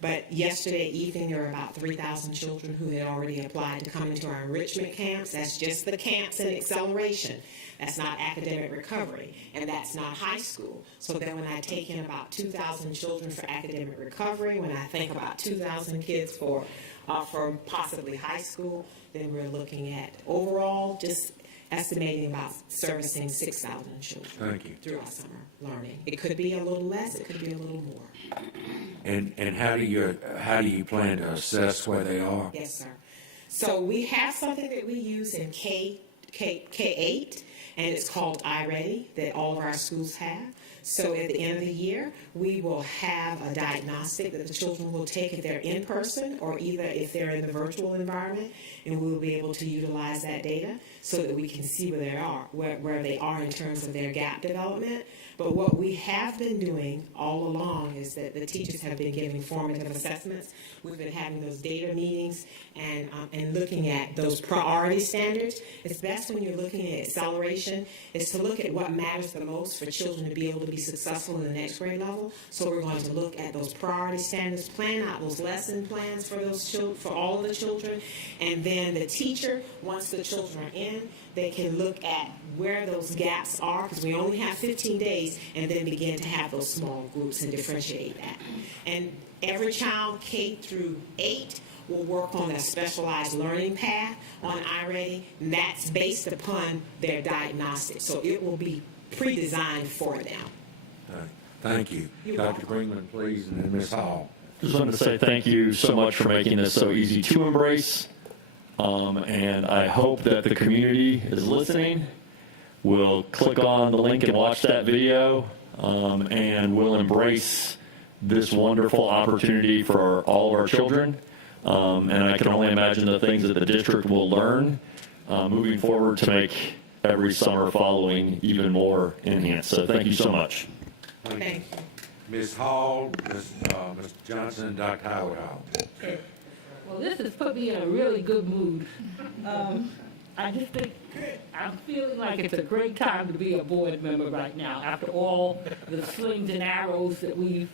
but yesterday evening there were about 3,000 children who had already applied to come into our enrichment camps. That's just the camps and acceleration. That's not academic recovery, and that's not high school. So then when I take in about 2,000 children for academic recovery, when I think about 2,000 kids for possibly high school, then we're looking at overall just estimating about servicing 6,000 children. Thank you. Through our summer learning. It could be a little less, it could be a little more. And how do you plan to assess where they are? Yes, sir. So we have something that we use in K8, and it's called iReady, that all of our schools have. So at the end of the year, we will have a diagnostic that the children will take if they're in person or either if they're in the virtual environment, and we will be able to utilize that data so that we can see where they are in terms of their gap development. But what we have been doing all along is that the teachers have been giving formative assessments. We've been having those data meetings and looking at those priority standards. It's best when you're looking at acceleration is to look at what matters the most for children to be able to be successful in the next grade level. So we're going to look at those priority standards, plan out those lesson plans for those children, for all of the children, and then the teacher, once the children are in, they can look at where those gaps are, because we only have 15 days, and then begin to have those small groups and differentiate that. And every child, K through 8, will work on a specialized learning path on iReady, and that's based upon their diagnostics. So it will be pre-designed for them. Thank you. Dr. Brinkman, please, and then Ms. Hall. Just wanted to say thank you so much for making this so easy to embrace. And I hope that the community is listening. We'll click on the link and watch that video, and we'll embrace this wonderful opportunity for all of our children. And I can only imagine the things that the district will learn moving forward to make every summer following even more enhanced. So thank you so much. Thank you. Ms. Hall, Ms. Johnson, and Dr. Howard Hall. Well, this has put me in a really good mood. I just think I'm feeling like it's a great time to be a board member right now after all the slings and arrows that we've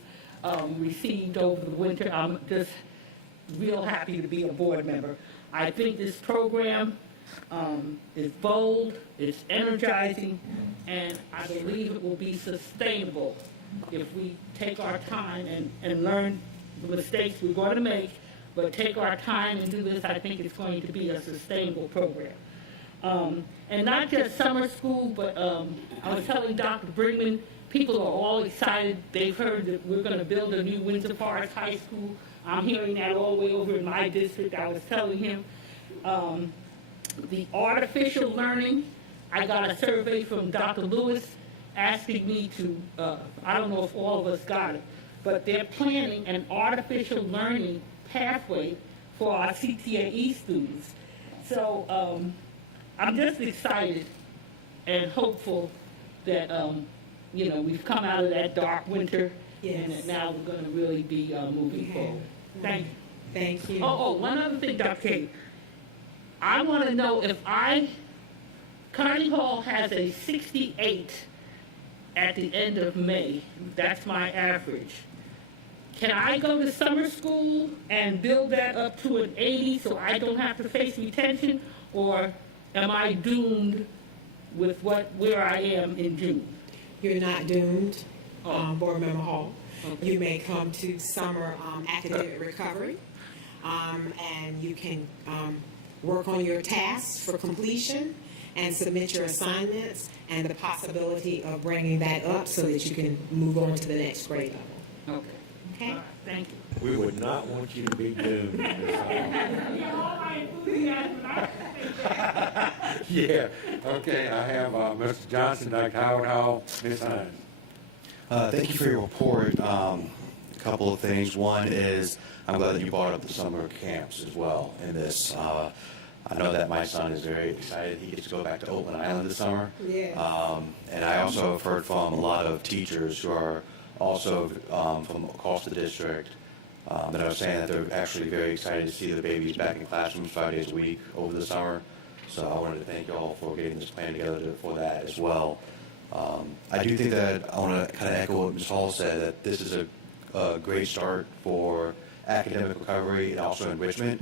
received over the winter. I'm just real happy to be a board member. I think this program is bold, it's energizing, and I believe it will be sustainable if we take our time and learn the mistakes we're going to make, but take our time and do this. I think it's going to be a sustainable program. And not just summer school, but I was telling Dr. Brinkman, people are all excited. They've heard that we're going to build a new Windsor Forest High School. I'm hearing that all the way over in my district. I was telling him the artificial learning, I got a survey from Dr. Lewis asking me to, I don't know if all of us got it, but they're planning an artificial learning pathway for our CTAE students. So I'm just excited and hopeful that, we've come out of that dark winter, and that now we're going to really be moving forward. Thank you. Thank you. Oh, one other thing, Dr. Kate. I want to know if Carnegie Hall has a 68 at the end of May. That's my average. can I go to summer school and build that up to an 80 so I don't have to face retention? Or am I doomed with where I am in June? You're not doomed, Board Member Hall. Okay. You may come to summer academic recovery, and you can work on your tasks for completion and submit your assignments, and the possibility of bringing that up so that you can move on to the next grade level. Okay. Okay? All right. Thank you. We would not want you to be doomed. Yeah, okay, I have Mr. Johnson, Dr. Howard Hall, Ms. Hines. Thank you for your report. A couple of things. One is I'm glad that you brought up the summer camps as well in this. I know that my son is very excited. He gets to go back to Oakland Island this summer. Yeah. And I also have heard from a lot of teachers who are also from across the district that are saying that they're actually very excited to see the babies back in classrooms 5 days a week over the summer. So I wanted to thank you all for getting this plan together for that as well. I do think that I want to kind of echo what Ms. Hall said, that this is a great start for academic recovery and also enrichment,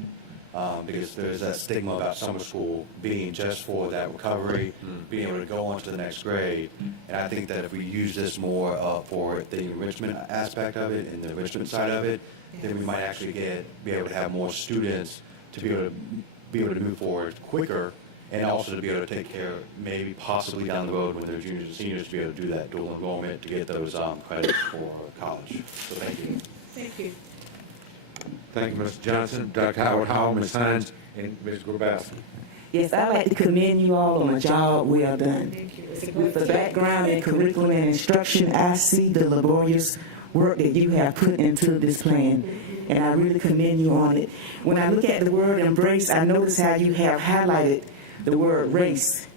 because there's that stigma about summer school being just for that recovery, being able to go on to the next grade. And I think that if we use this more for the enrichment aspect of it and the enrichment side of it, then we might actually be able to have more students to be able to move forward quicker, and also to be able to take care, maybe possibly down the road when they're juniors and seniors, to be able to do that dual enrollment to get those credits for college. So thank you. Thank you. Thank you, Mr. Johnson, Dr. Howard Hall, Ms. Hines, and Ms. Grabowski. Yes, I'd like to commend you all on a job well done. Thank you. With the background in curriculum and instruction, I see the laborious work that you have put into this plan, and I really commend you on it. When I look at the word embrace, I notice how you have highlighted the word race.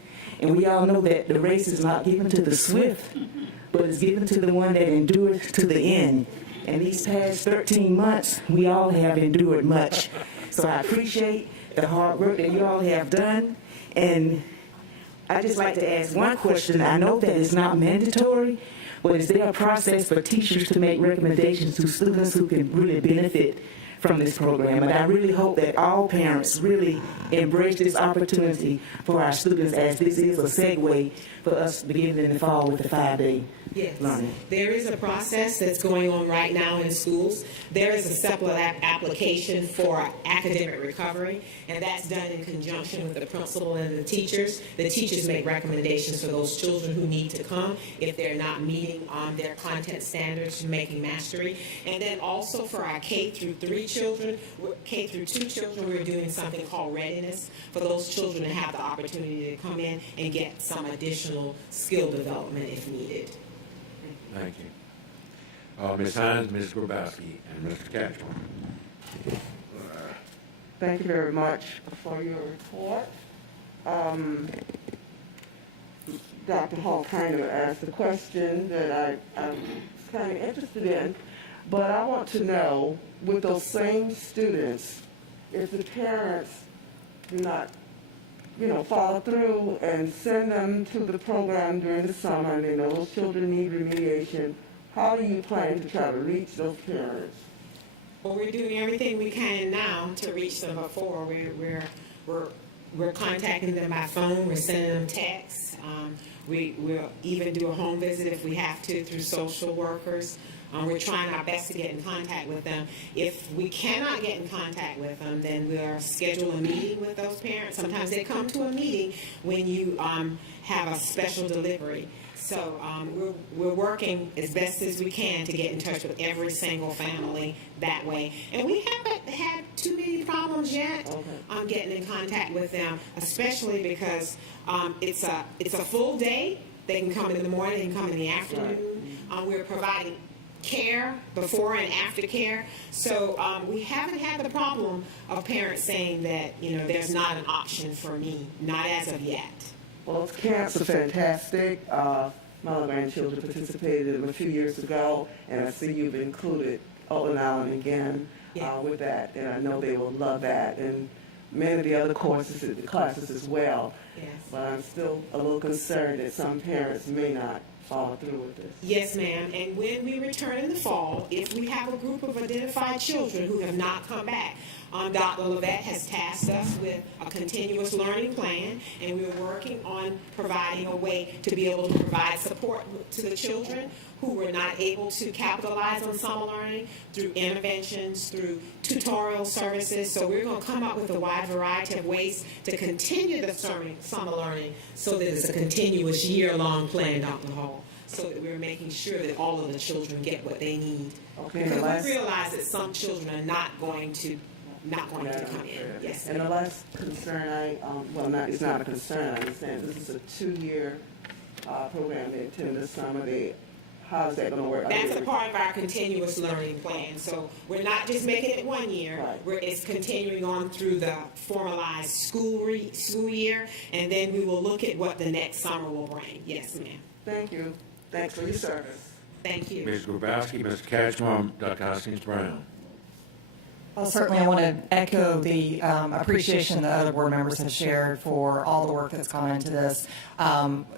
And we all know that the race is not given to the swift, but it's given to the one that endures to the end. And these past 13 months, we all have endured much. So I appreciate the hard work that you all have done. And I just like to ask one question. I know that it's not mandatory, but is there a process for teachers to make recommendations to students who can really benefit from this program? And I really hope that all parents really embrace this opportunity for our students, as this is a segue for us beginning in the fall with the 5-day learning. There is a process that's going on right now in schools. There is a separate application for academic recovery, and that's done in conjunction with the principal and the teachers. The teachers make recommendations for those children who need to come if they're not meeting their content standards, making mastery. And then also for our K through 3 children, K through 2 children, we're doing something called readiness for those children to have the opportunity to come in and get some additional skill development if needed. Thank you. Ms. Hines, Ms. Grabowski, and Mr. Castro. Thank you very much for your report. Dr. Hall kind of asked a question that I'm kind of interested in, but I want to know, with those same students, if the parents do not follow through and send them to the program during the summer, and they know those children need remediation, how do you plan to try to reach those parents? Well, we're doing everything we can now to reach them before. We're contacting them by phone. We're sending them texts. We'll even do a home visit if we have to through social workers. We're trying our best to get in contact with them. If we cannot get in contact with them, then we'll schedule a meeting with those parents. Sometimes they come to a meeting when you have a special delivery. So we're working as best as we can to get in touch with every single family that way. And we haven't had too many problems yet getting in contact with them, especially because it's a full day. They can come in the morning, they can come in the afternoon. We're providing care before and after care. So we haven't had the problem of parents saying that, there's not an option for me, not as of yet. Well, those camps are fantastic. My other grandchildren participated in them a few years ago, and I see you've included Oakland Island again with that, and I know they will love that, and many of the other classes as well. Yes. But I'm still a little concerned that some parents may not follow through with this. Yes, ma'am. And when we return in the fall, if we have a group of identified children who have not come back, Dr. Levette has tasked us with a continuous learning plan, and we're working on providing a way to be able to provide support to the children who were not able to capitalize on summer learning through interventions, through tutorial services. So we're going to come up with a wide variety of ways to continue the summer learning so that it's a continuous year-long plan, Dr. Hall, so that we're making sure that all of the children get what they need. Okay, Because we realize that some children are not going to come in. Yes. And the last concern it's not a concern, I understand, this is a 2-year program they attend this summer. How's that going to work? That's a part of our continuous learning plan. So we're not just making it 1 year. Right. It's continuing on through the formalized school year, and then we will look at what the next summer will bring. Yes, ma'am. Thank you. Thanks for your service. Thank you. Ms. Grabowski, Mr. Catchmark, Dr. Hoskins-Brown. Well, certainly I want to echo the appreciation that other board members have shared for all the work that's gone into this,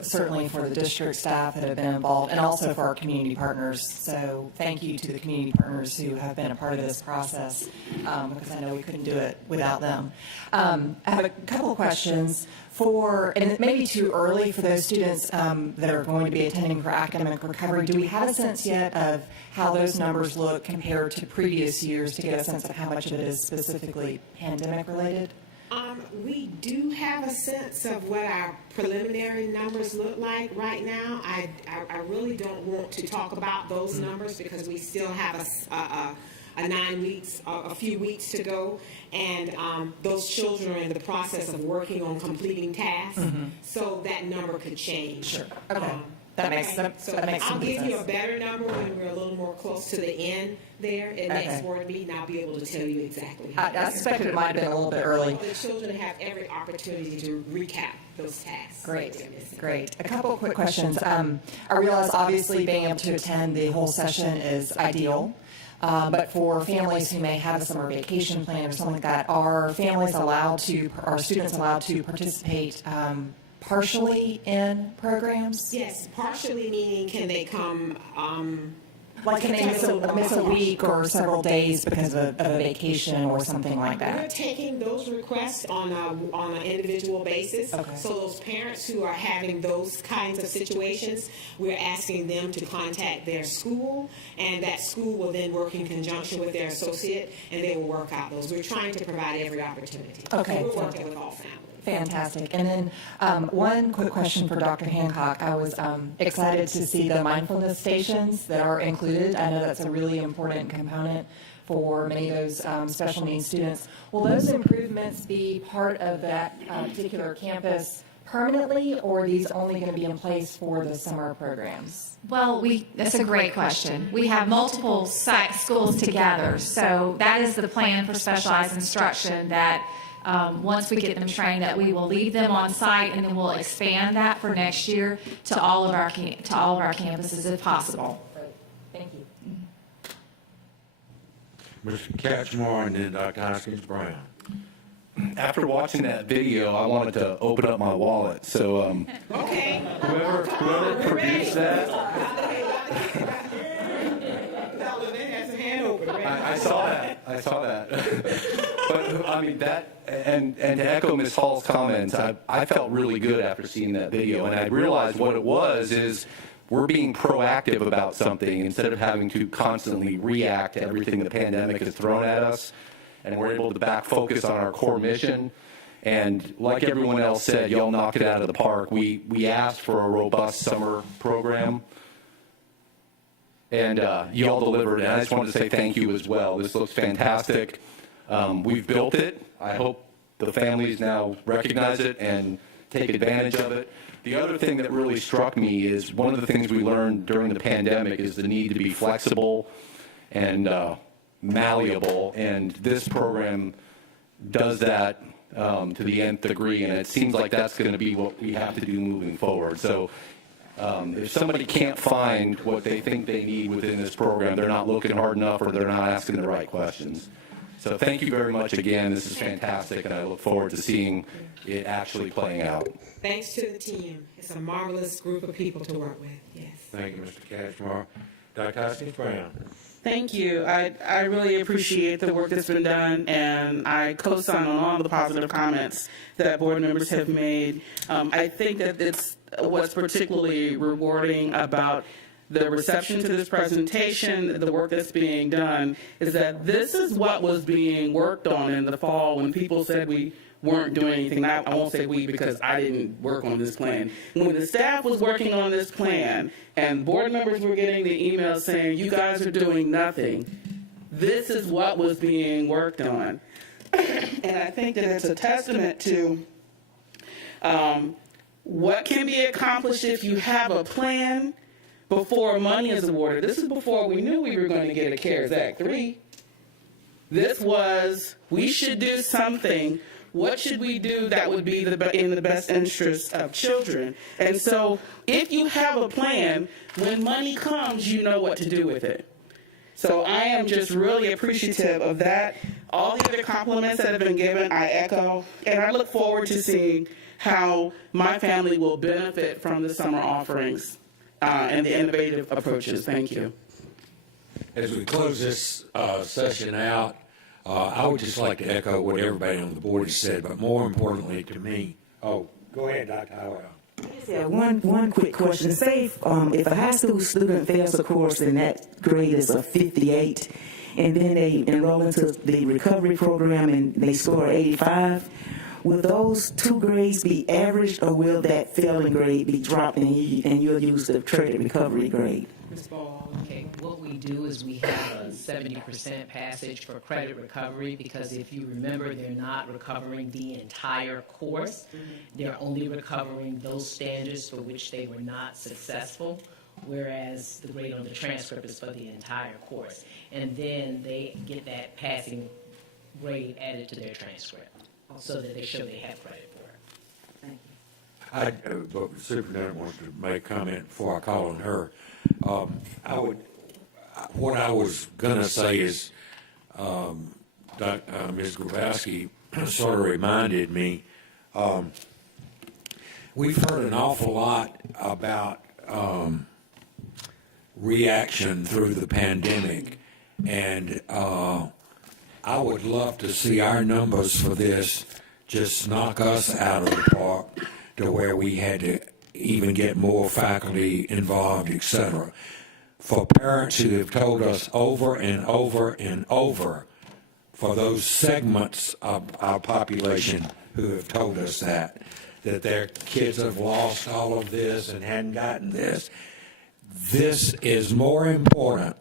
certainly for the district staff that have been involved, and also for our community partners. So thank you to the community partners who have been a part of this process, because I know we couldn't do it without them. I have a couple of questions. And it may be too early for those students that are going to be attending for academic recovery. Do we have a sense yet of how those numbers look compared to previous years to get a sense of how much of it is specifically pandemic related? We do have a sense of what our preliminary numbers look like right now. I really don't want to talk about those numbers because we still have a few weeks to go, and those children are in the process of working on completing tasks, so that number could change. Sure. Okay. That makes sense. I'll give you a better number when we're a little more close to the end there at next board meeting. I'll be able to tell you exactly. I suspected it might have been a little bit early. The children have every opportunity to recap those tasks. Great. A couple of quick questions. I realize obviously being able to attend the whole session is ideal. But for families who may have a summer vacation plan or something like that, are students allowed to participate partially in programs? Yes, partially meaning can they come Like can they miss a week or several days because of a vacation or something like that? We're taking those requests on an individual basis. Okay. So those parents who are having those kinds of situations, we're asking them to contact their school, and that school will then work in conjunction with their associate, and they will work out those. We're trying to provide every opportunity. Okay. So we're working with all families. Fantastic. And then one quick question for Dr. Hancock. I was excited to see the mindfulness stations that are included. I know that's a really important component for many of those special needs students. Will those improvements be part of that particular campus permanently, or are these only going to be in place for the summer programs? Well, that's a great question. We have multiple schools together, so that is the plan for specialized instruction that once we get them trained, that we will leave them on site, and then we'll expand that for next year to all of our campuses if possible. Thank you. Mr. Catchmark and then Dr. Hoskins-Brown. After watching that video, I wanted to open up my wallet. So Okay. whoever produced that, I saw that. But I mean that, and to echo Ms. Hall's comments, I felt really good after seeing that video, and I realized what it was is we're being proactive about something instead of having to constantly react to everything the pandemic has thrown at us, and we're able to back focus on our core mission. And like everyone else said, y'all knocked it out of the park. We asked for a robust summer program, and y'all delivered, and I just wanted to say thank you as well. This looks fantastic. We've built it. I hope the families now recognize it and take advantage of it. The other thing that really struck me is one of the things we learned during the pandemic is the need to be flexible and malleable, and this program does that to the nth degree, and it seems like that's going to be what we have to do moving forward. So if somebody can't find what they think they need within this program, they're not looking hard enough or they're not asking the right questions. So thank you very much again. This is fantastic, and I look forward to seeing it actually playing out. Thanks to the team. It's a marvelous group of people to work with. Yes. Thank you, Mr. Cashmore. Dr. Hoskins Brown. Thank you. I really appreciate the work that's been done, and I co-sign on all the positive comments that board members have made. I think that it's what's particularly rewarding about the reception to this presentation, the work that's being done, is that this is what was being worked on in the fall when people said we weren't doing anything. I won't say we because I didn't work on this plan. When the staff was working on this plan and board members were getting the emails saying, you guys are doing nothing, this is what was being worked on. And I think that it's a testament to what can be accomplished if you have a plan before money is awarded. This is before we knew we were going to get a CARES Act 3. This was, we should do something. What should we do that would be in the best interest of children? And so if you have a plan, when money comes, you know what to do with it. So I am just really appreciative of that. All the other compliments that have been given, I echo, and I look forward to seeing how my family will benefit from the summer offerings and the innovative approaches. Thank you. As we close this session out, I would just like to echo what everybody on the board has said, but more importantly to me, go ahead, Dr. Howell. Yeah, one quick question. Say if a high school student fails a course and that grade is a 58, and then they enroll into the recovery program and they score 85, will those two grades be averaged, or will that failing grade be dropped and you'll use the credit recovery grade? Ms. Ball, okay, what we do is we have a 70% passage for credit recovery, because if you remember, they're not recovering the entire course. They're only recovering those standards for which they were not successful, whereas the grade on the transcript is for the entire course. And then they get that passing grade added to their transcript so that they show they have credit for it. Thank you. But the superintendent wants to make a comment before I call on her. What I was going to say is, Ms. Grabowski sort of reminded me, we've heard an awful lot about reaction through the pandemic, and I would love to see our numbers for this just knock us out of the park to where we had to even get more faculty involved, et cetera. For parents who have told us over and over and over, for those segments of our population who have told us that their kids have lost all of this and hadn't gotten this, this is more important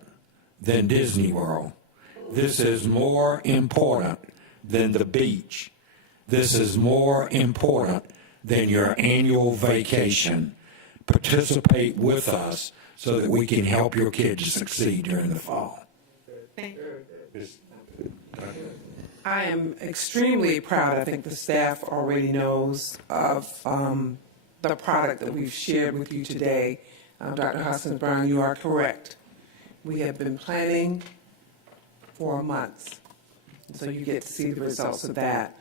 than Disney World. This is more important than the beach. This is more important than your annual vacation. Participate with us so that we can help your kids succeed during the fall. I am extremely proud. I think the staff already knows of the product that we've shared with you today. Dr. Hoskins Brown, you are correct. We have been planning for months, so you get to see the results of that.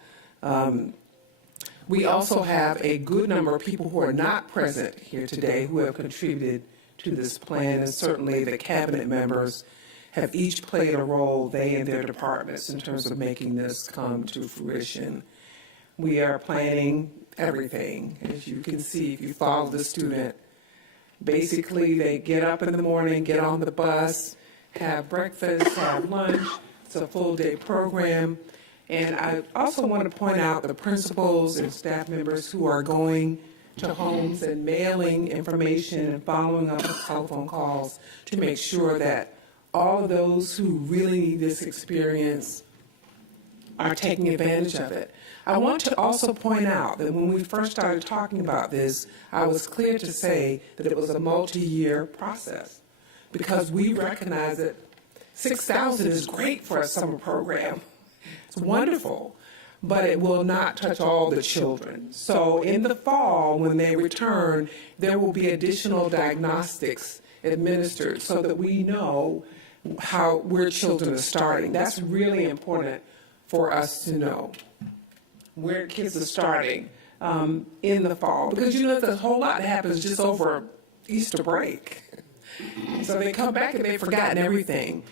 We also have a good number of people who are not present here today who have contributed to this plan, and certainly the cabinet members have each played a role, they and their departments, in terms of making this come to fruition. We are planning everything. As you can see, if you follow the student, basically they get up in the morning, get on the bus, have breakfast, have lunch. It's a full day program. And I also want to point out the principals and staff members who are going to homes and mailing information and following up with telephone calls to make sure that all of those who really need this experience are taking advantage of it. I want to also point out that when we first started talking about this, I was clear to say that it was a multi-year process, because we recognize that 6,000 is great for a summer program. It's wonderful, but it will not touch all the children. So in the fall, when they return, there will be additional diagnostics administered so that we know where children are starting. That's really important for us to know where kids are starting in the fall, because you know there's a whole lot that happens just over Easter break. So they come back and they've forgotten everything.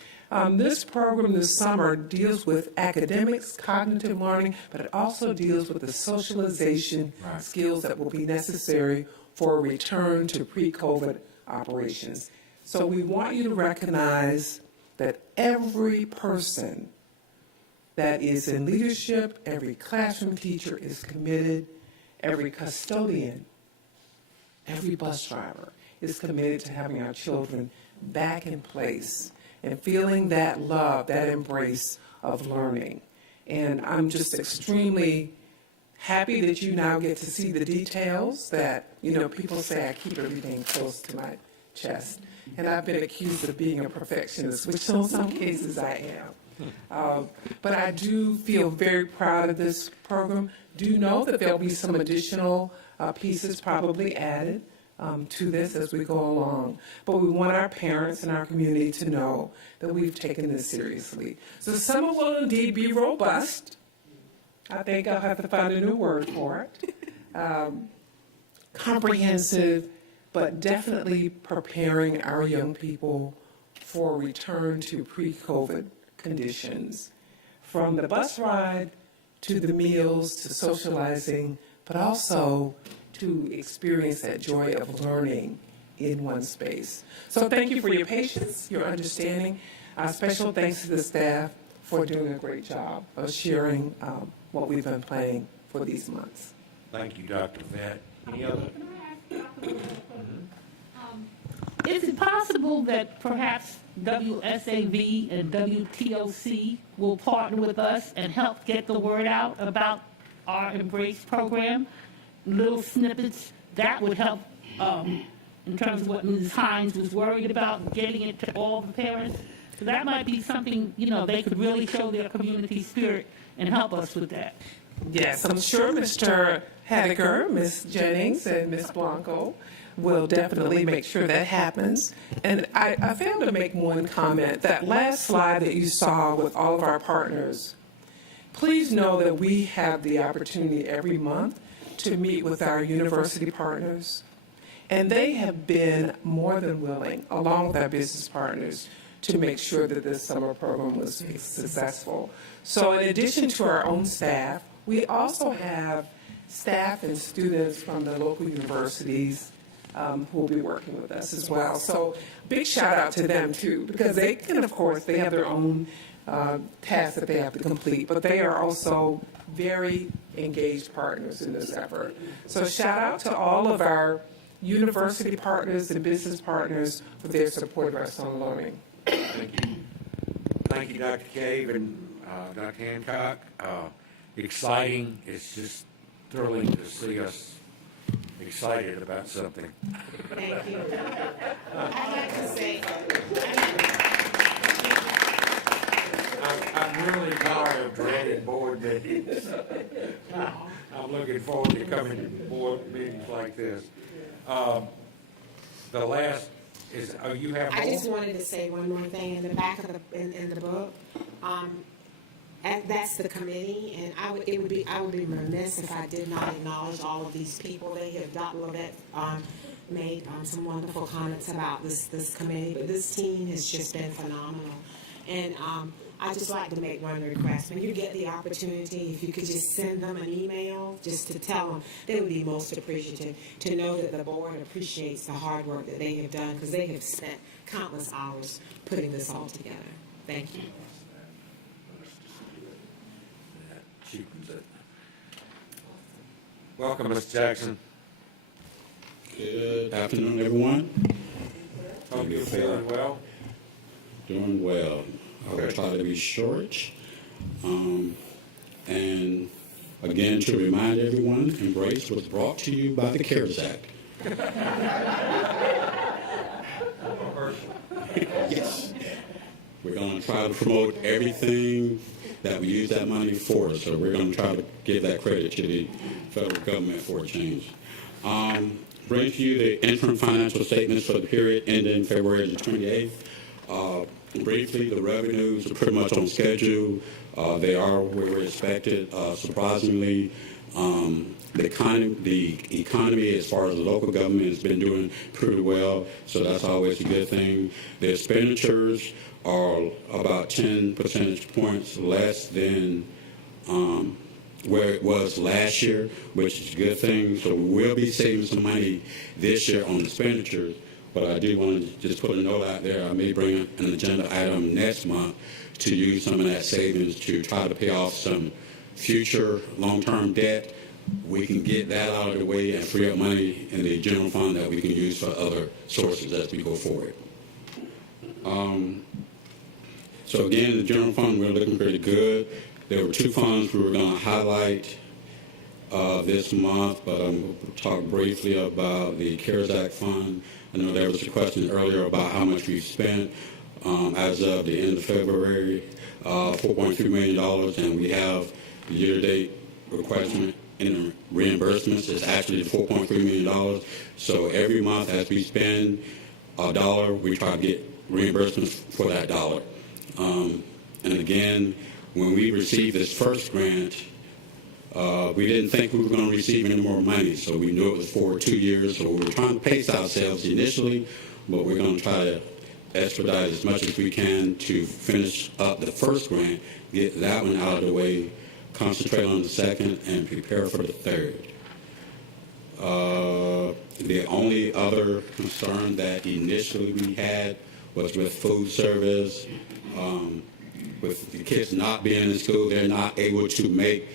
This program this summer deals with academics, cognitive learning, but it also deals with the socialization skills that will be necessary for a return to pre-COVID operations. So we want you to recognize that every person that is in leadership, every classroom teacher is committed, every custodian, every bus driver is committed to having our children back in place and feeling that love, that embrace of learning. And I'm just extremely happy that you now get to see the details that, you know, people say I keep everything close to my chest. And I've been accused of being a perfectionist, which in some cases I am. But I do feel very proud of this program. Do know that there'll be some additional pieces probably added to this as we go along. But we want our parents and our community to know that we've taken this seriously. So summer will indeed be robust. I think I'll have to find a new word for it. Comprehensive, but definitely preparing our young people for a return to pre-COVID conditions. From the bus ride to the meals to socializing, but also to experience that joy of learning in one space. So thank you for your patience, your understanding. Special thanks to the staff for doing a great job of sharing what we've been planning for these months. Thank you, Dr. Vett. Any other? Is it possible that perhaps WSAV and WTOC will partner with us and help get the word out about our Embrace program? Little snippets that would help in terms of what Ms. Hines was worried about, getting it to all the parents. So that might be something, you know, they could really show their community spirit and help us with that. Yes, I'm sure Mr. Hadeker, Ms. Jennings, and Ms. Blanco will definitely make sure that happens. And I failed to make one comment. That last slide that you saw with all of our partners, please know that we have the opportunity every month to meet with our university partners. And they have been more than willing, along with our business partners, to make sure that this summer program was successful. So in addition to our own staff, we also have staff and students from the local universities who will be working with us as well. So big shout out to them too, because they can, of course, they have their own tasks that they have to complete, but they are also very engaged partners in this effort. So shout out to all of our university partners and business partners for their support of our summer learning. Thank you. Thank you, Dr. Cave and Dr. Hancock. Exciting. It's just thrilling to see us excited about something. Thank you. I'd like to say, I'm really tired of dreaded board meetings. I'm looking forward to coming to board meetings like this. The last is, you have more? I just wanted to say one more thing in the back of in the book. And that's the committee, and I would be remiss if I did not acknowledge all of these people. They have, Dr. Lovett made some wonderful comments about this committee, but this team has just been phenomenal. And I just like to make one request. When you get the opportunity, if you could just send them an email just to tell them, they would be most appreciative to know that the board appreciates the hard work that they have done, because they have spent countless hours putting this all together. Thank you. Welcome, Mr. Jackson. Good afternoon, everyone. Hope you're feeling well. Doing well. I will try to be short. And again, to remind everyone, Embrace was brought to you by the CARES Act. Yes. We're going to try to promote everything that we use that money for. So we're going to try to give that credit to the federal government for a change. Bring to you the interim financial statements for the period ending February the 28th. Briefly, the revenues are pretty much on schedule. They are where we're expected. Surprisingly, the economy as far as the local government has been doing pretty well, so that's always a good thing. The expenditures are about 10 percentage points less than where it was last year, which is a good thing. So we'll be saving some money this year on expenditures. But I do want to just put a note out there. I may bring an agenda item next month to use some of that savings to try to pay off some future long-term debt. We can get that out of the way and free up money in the general fund that we can use for other sources as we go forward. So again, the general fund, we're looking pretty good. There were two funds we were going to highlight this month, but I'm going to talk briefly about the CARES Act fund. I know there was a question earlier about how much we've spent as of the end of February, $4.3 million, and we have the year-to-date requirement in reimbursements is actually $4.3 million. So every month as we spend a dollar, we try to get reimbursements for that dollar. And again, when we received this first grant, we didn't think we were going to receive any more money, so we knew it was for 2 years. So we were trying to pace ourselves initially, but we're going to try to expedite as much as we can to finish up the first grant, get that one out of the way, concentrate on the second, and prepare for the third. The only other concern that initially we had was with food service. With the kids not being in school, they're not able to make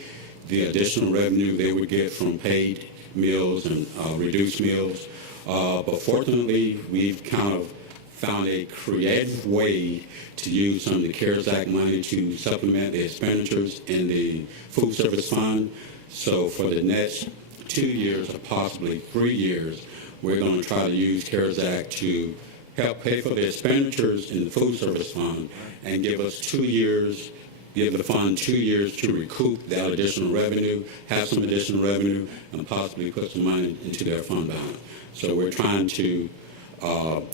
the additional revenue they would get from paid meals and reduced meals. But fortunately, we've kind of found a creative way to use some of the CARES Act money to supplement the expenditures in the food service fund. So for the next 2 years or possibly 3 years, we're going to try to use CARES Act to help pay for the expenditures in the food service fund and give us 2 years, give the fund 2 years to recoup that additional revenue, have some additional revenue, and possibly put some money into their fund balance. So we're trying to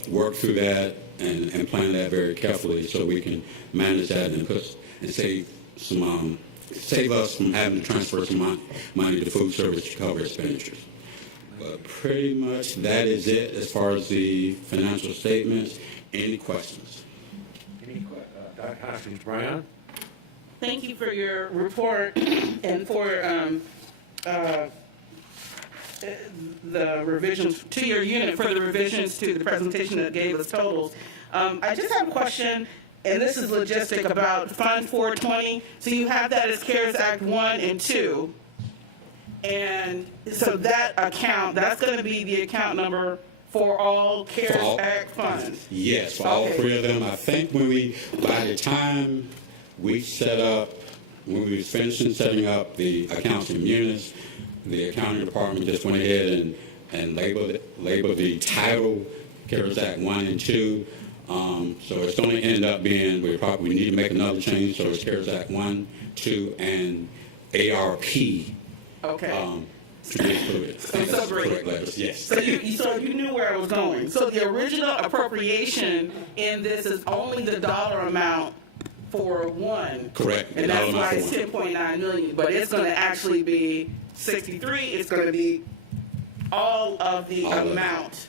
work through that and plan that very carefully so we can manage that and save us from having to transfer some money to food service to cover expenditures. But pretty much that is it as far as the financial statements. Any questions? Dr. Hoskins Brown? Thank you for your report and for the revisions to your unit, for the revisions to the presentation that gave us totals. I just have a question, and this is logistic, about Fund 420. So you have that as CARES Act 1 and 2. And so that account, that's going to be the account number for all CARES Act funds? Yes, for all three of them. I think by the time we set up, when we was finishing setting up the accounts in Munis, the accounting department just went ahead and labeled the title CARES Act 1 and 2. So it's going to end up being, we need to make another change, so it's CARES Act 1, 2, and ARP. Okay. To be included. So great. Yes. So you knew where I was going. So the original appropriation in this is only the dollar amount for one. Correct. And that's why it's 10.9 million. But it's going to actually be 63. It's going to be all of the amount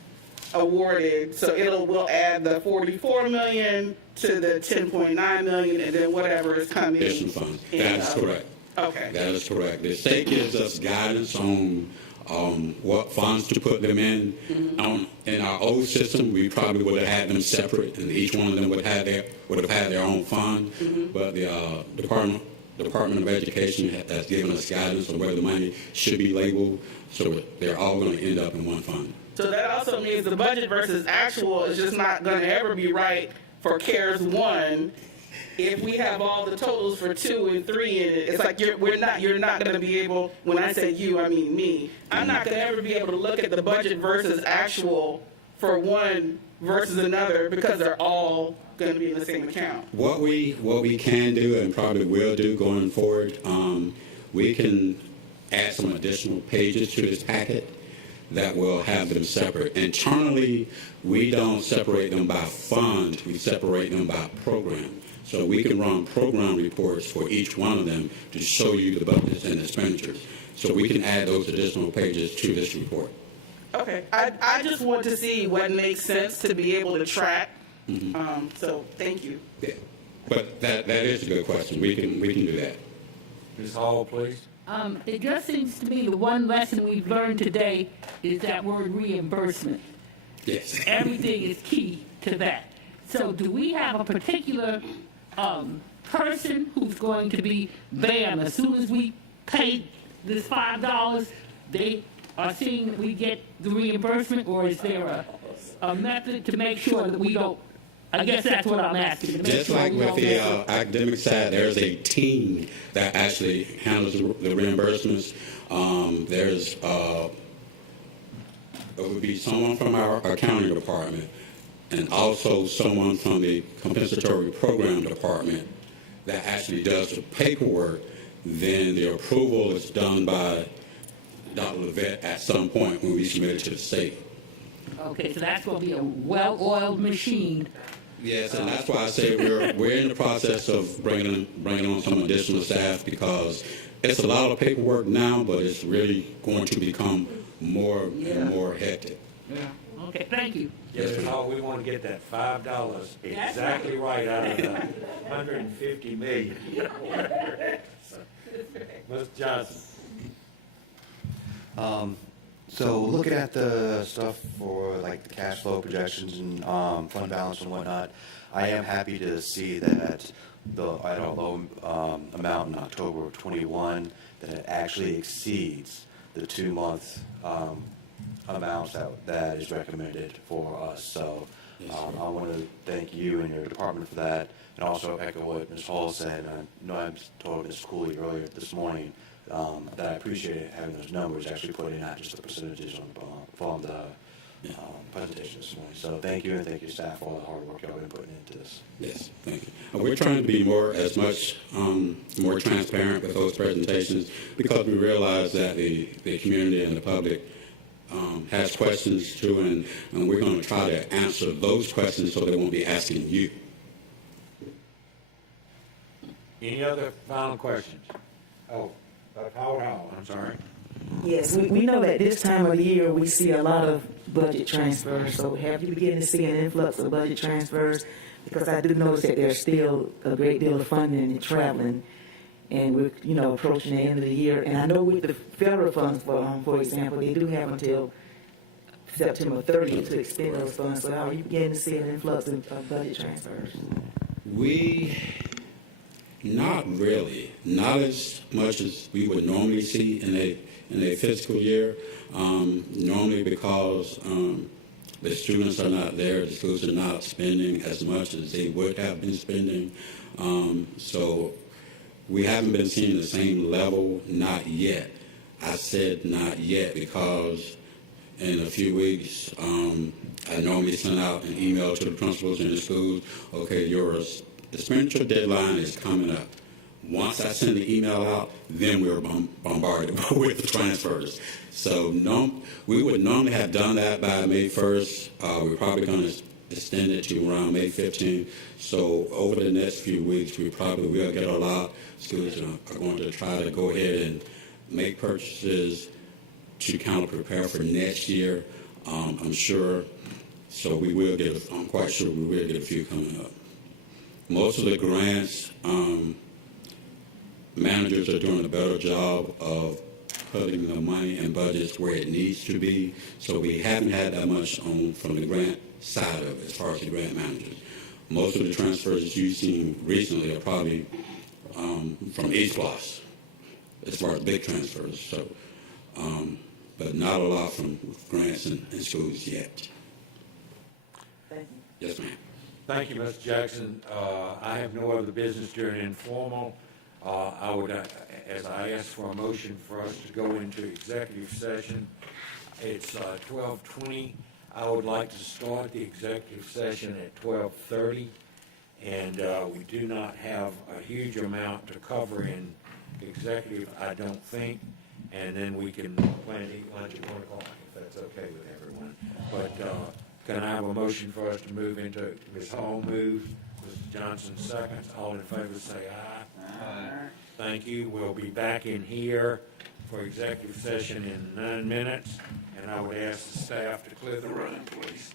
awarded. So we'll add the 44 million to the 10.9 million, and then whatever is coming. Additional funds. That is correct. Okay. That is correct. The state gives us guidance on what funds to put them in. In our old system, we probably would have had them separate, and each one of them would have had their own fund. But the Department of Education has given us guidance on where the money should be labeled, so they're all going to end up in one fund. So that also means the budget versus actual is just not going to ever be right for CARES 1. If we have all the totals for 2 and 3 in it, it's like you're not going to be able, when I say you, I mean me, I'm not going to ever be able to look at the budget versus actual for one versus another because they're all going to be in the same account. What we can do and probably will do going forward, we can add some additional pages to this packet that will have them separate. Internally, we don't separate them by fund, we separate them by program. So we can run program reports for each one of them to show you the budgets and expenditures. So we can add those additional pages to this report. Okay, I just want to see what makes sense to be able to track. So thank you. Yeah. But that is a good question. We can do that. Ms. Hall, please. It just seems to me the one lesson we've learned today is that word reimbursement. Yes. Everything is key to that. So do we have a particular person who's going to be, bam, as soon as we pay this $5, they are seeing that we get the reimbursement, or is there a method to make sure that we don't? I guess that's what I'm asking. To make Just sure like we with don't the get academic side, there's a team that actually handles the reimbursements. There's it would be someone from our accounting department and also someone from the compensatory program department that actually does the paperwork. Then the approval is done by Dr. Levette at some point when we submit it to the state. Okay, so that's going to be a well-oiled machine. Yes, and that's why I say we're in the process of bringing on some additional staff, because it's a lot of paperwork now, but it's really going to become more and more hectic. Yeah. Okay, thank you. Yes, Ms. Hall, we want to get that $5 exactly right out of the 150 million. Mr. Johnson. So looking at the stuff for like the cash flow projections and fund balance and whatnot, I am happy to see that at a low amount in October of 21, that it actually exceeds the 2-month amounts that is recommended for us. So I want to thank you and your department for that, and also echo what Ms. Hall said. I know I told Ms. Cooley earlier this morning that I appreciate having those numbers, actually putting not just the percentages on the presentation this morning. So thank you, and thank you, staff, for all the hard work y'all been putting into this. Yes, thank you. We're trying to be more transparent with those presentations, because we realize that the community and the public has questions too, and we're going to try to answer those questions so they won't be asking you. Any other final questions? Oh, Howard Howell, I'm sorry. Yes, we know that this time of the year we see a lot of budget transfers. So have you begun to see an influx of budget transfers? Because I do notice that there's still a great deal of funding and traveling, and we're approaching the end of the year. And I know with the federal funds, for example, they do have until September 30th to expend those funds. So how are you beginning to see an influx of budget transfers? Not really, not as much as we would normally see in a fiscal year. Normally, because the students are not there, the schools are not spending as much as they would have been spending. So we haven't been seeing the same level, not yet. I said not yet because in a few weeks, I normally send out an email to the principals in the schools. Okay, your expenditure deadline is coming up. Once I send the email out, then we're bombarded with the transfers. So we would normally have done that by May 1st. We're probably going to extend it to around May 15th. So over the next few weeks, we probably will get a lot. Schools are going to try to go ahead and make purchases to kind of prepare for next year, I'm sure. So I'm quite sure we will get a few coming up. Most of the grants, managers are doing a better job of putting the money in budgets where it needs to be. So we haven't had that much from the grant side of it as far as the grant managers. Most of the transfers you've seen recently are probably from East Plus, as far as big transfers. So, but not a lot from grants in schools yet. Thank you. Yes, ma'am. Thank you, Mr. Jackson. I have no other business during informal. I would, as I asked for a motion for us to go into executive session, it's 12:20. I would like to start the executive session at 12:30, and we do not have a huge amount to cover in executive, I don't think, and then we can plan to eat lunch at 1 o'clock if that's that's okay with everyone. But can I have a motion for us to move into, Ms. Hall moved, Mr. Johnson seconds, all in favor say aye. Aye. Thank you. We'll be back in here for executive session in 9 minutes, and I would ask the staff to clear the room, please.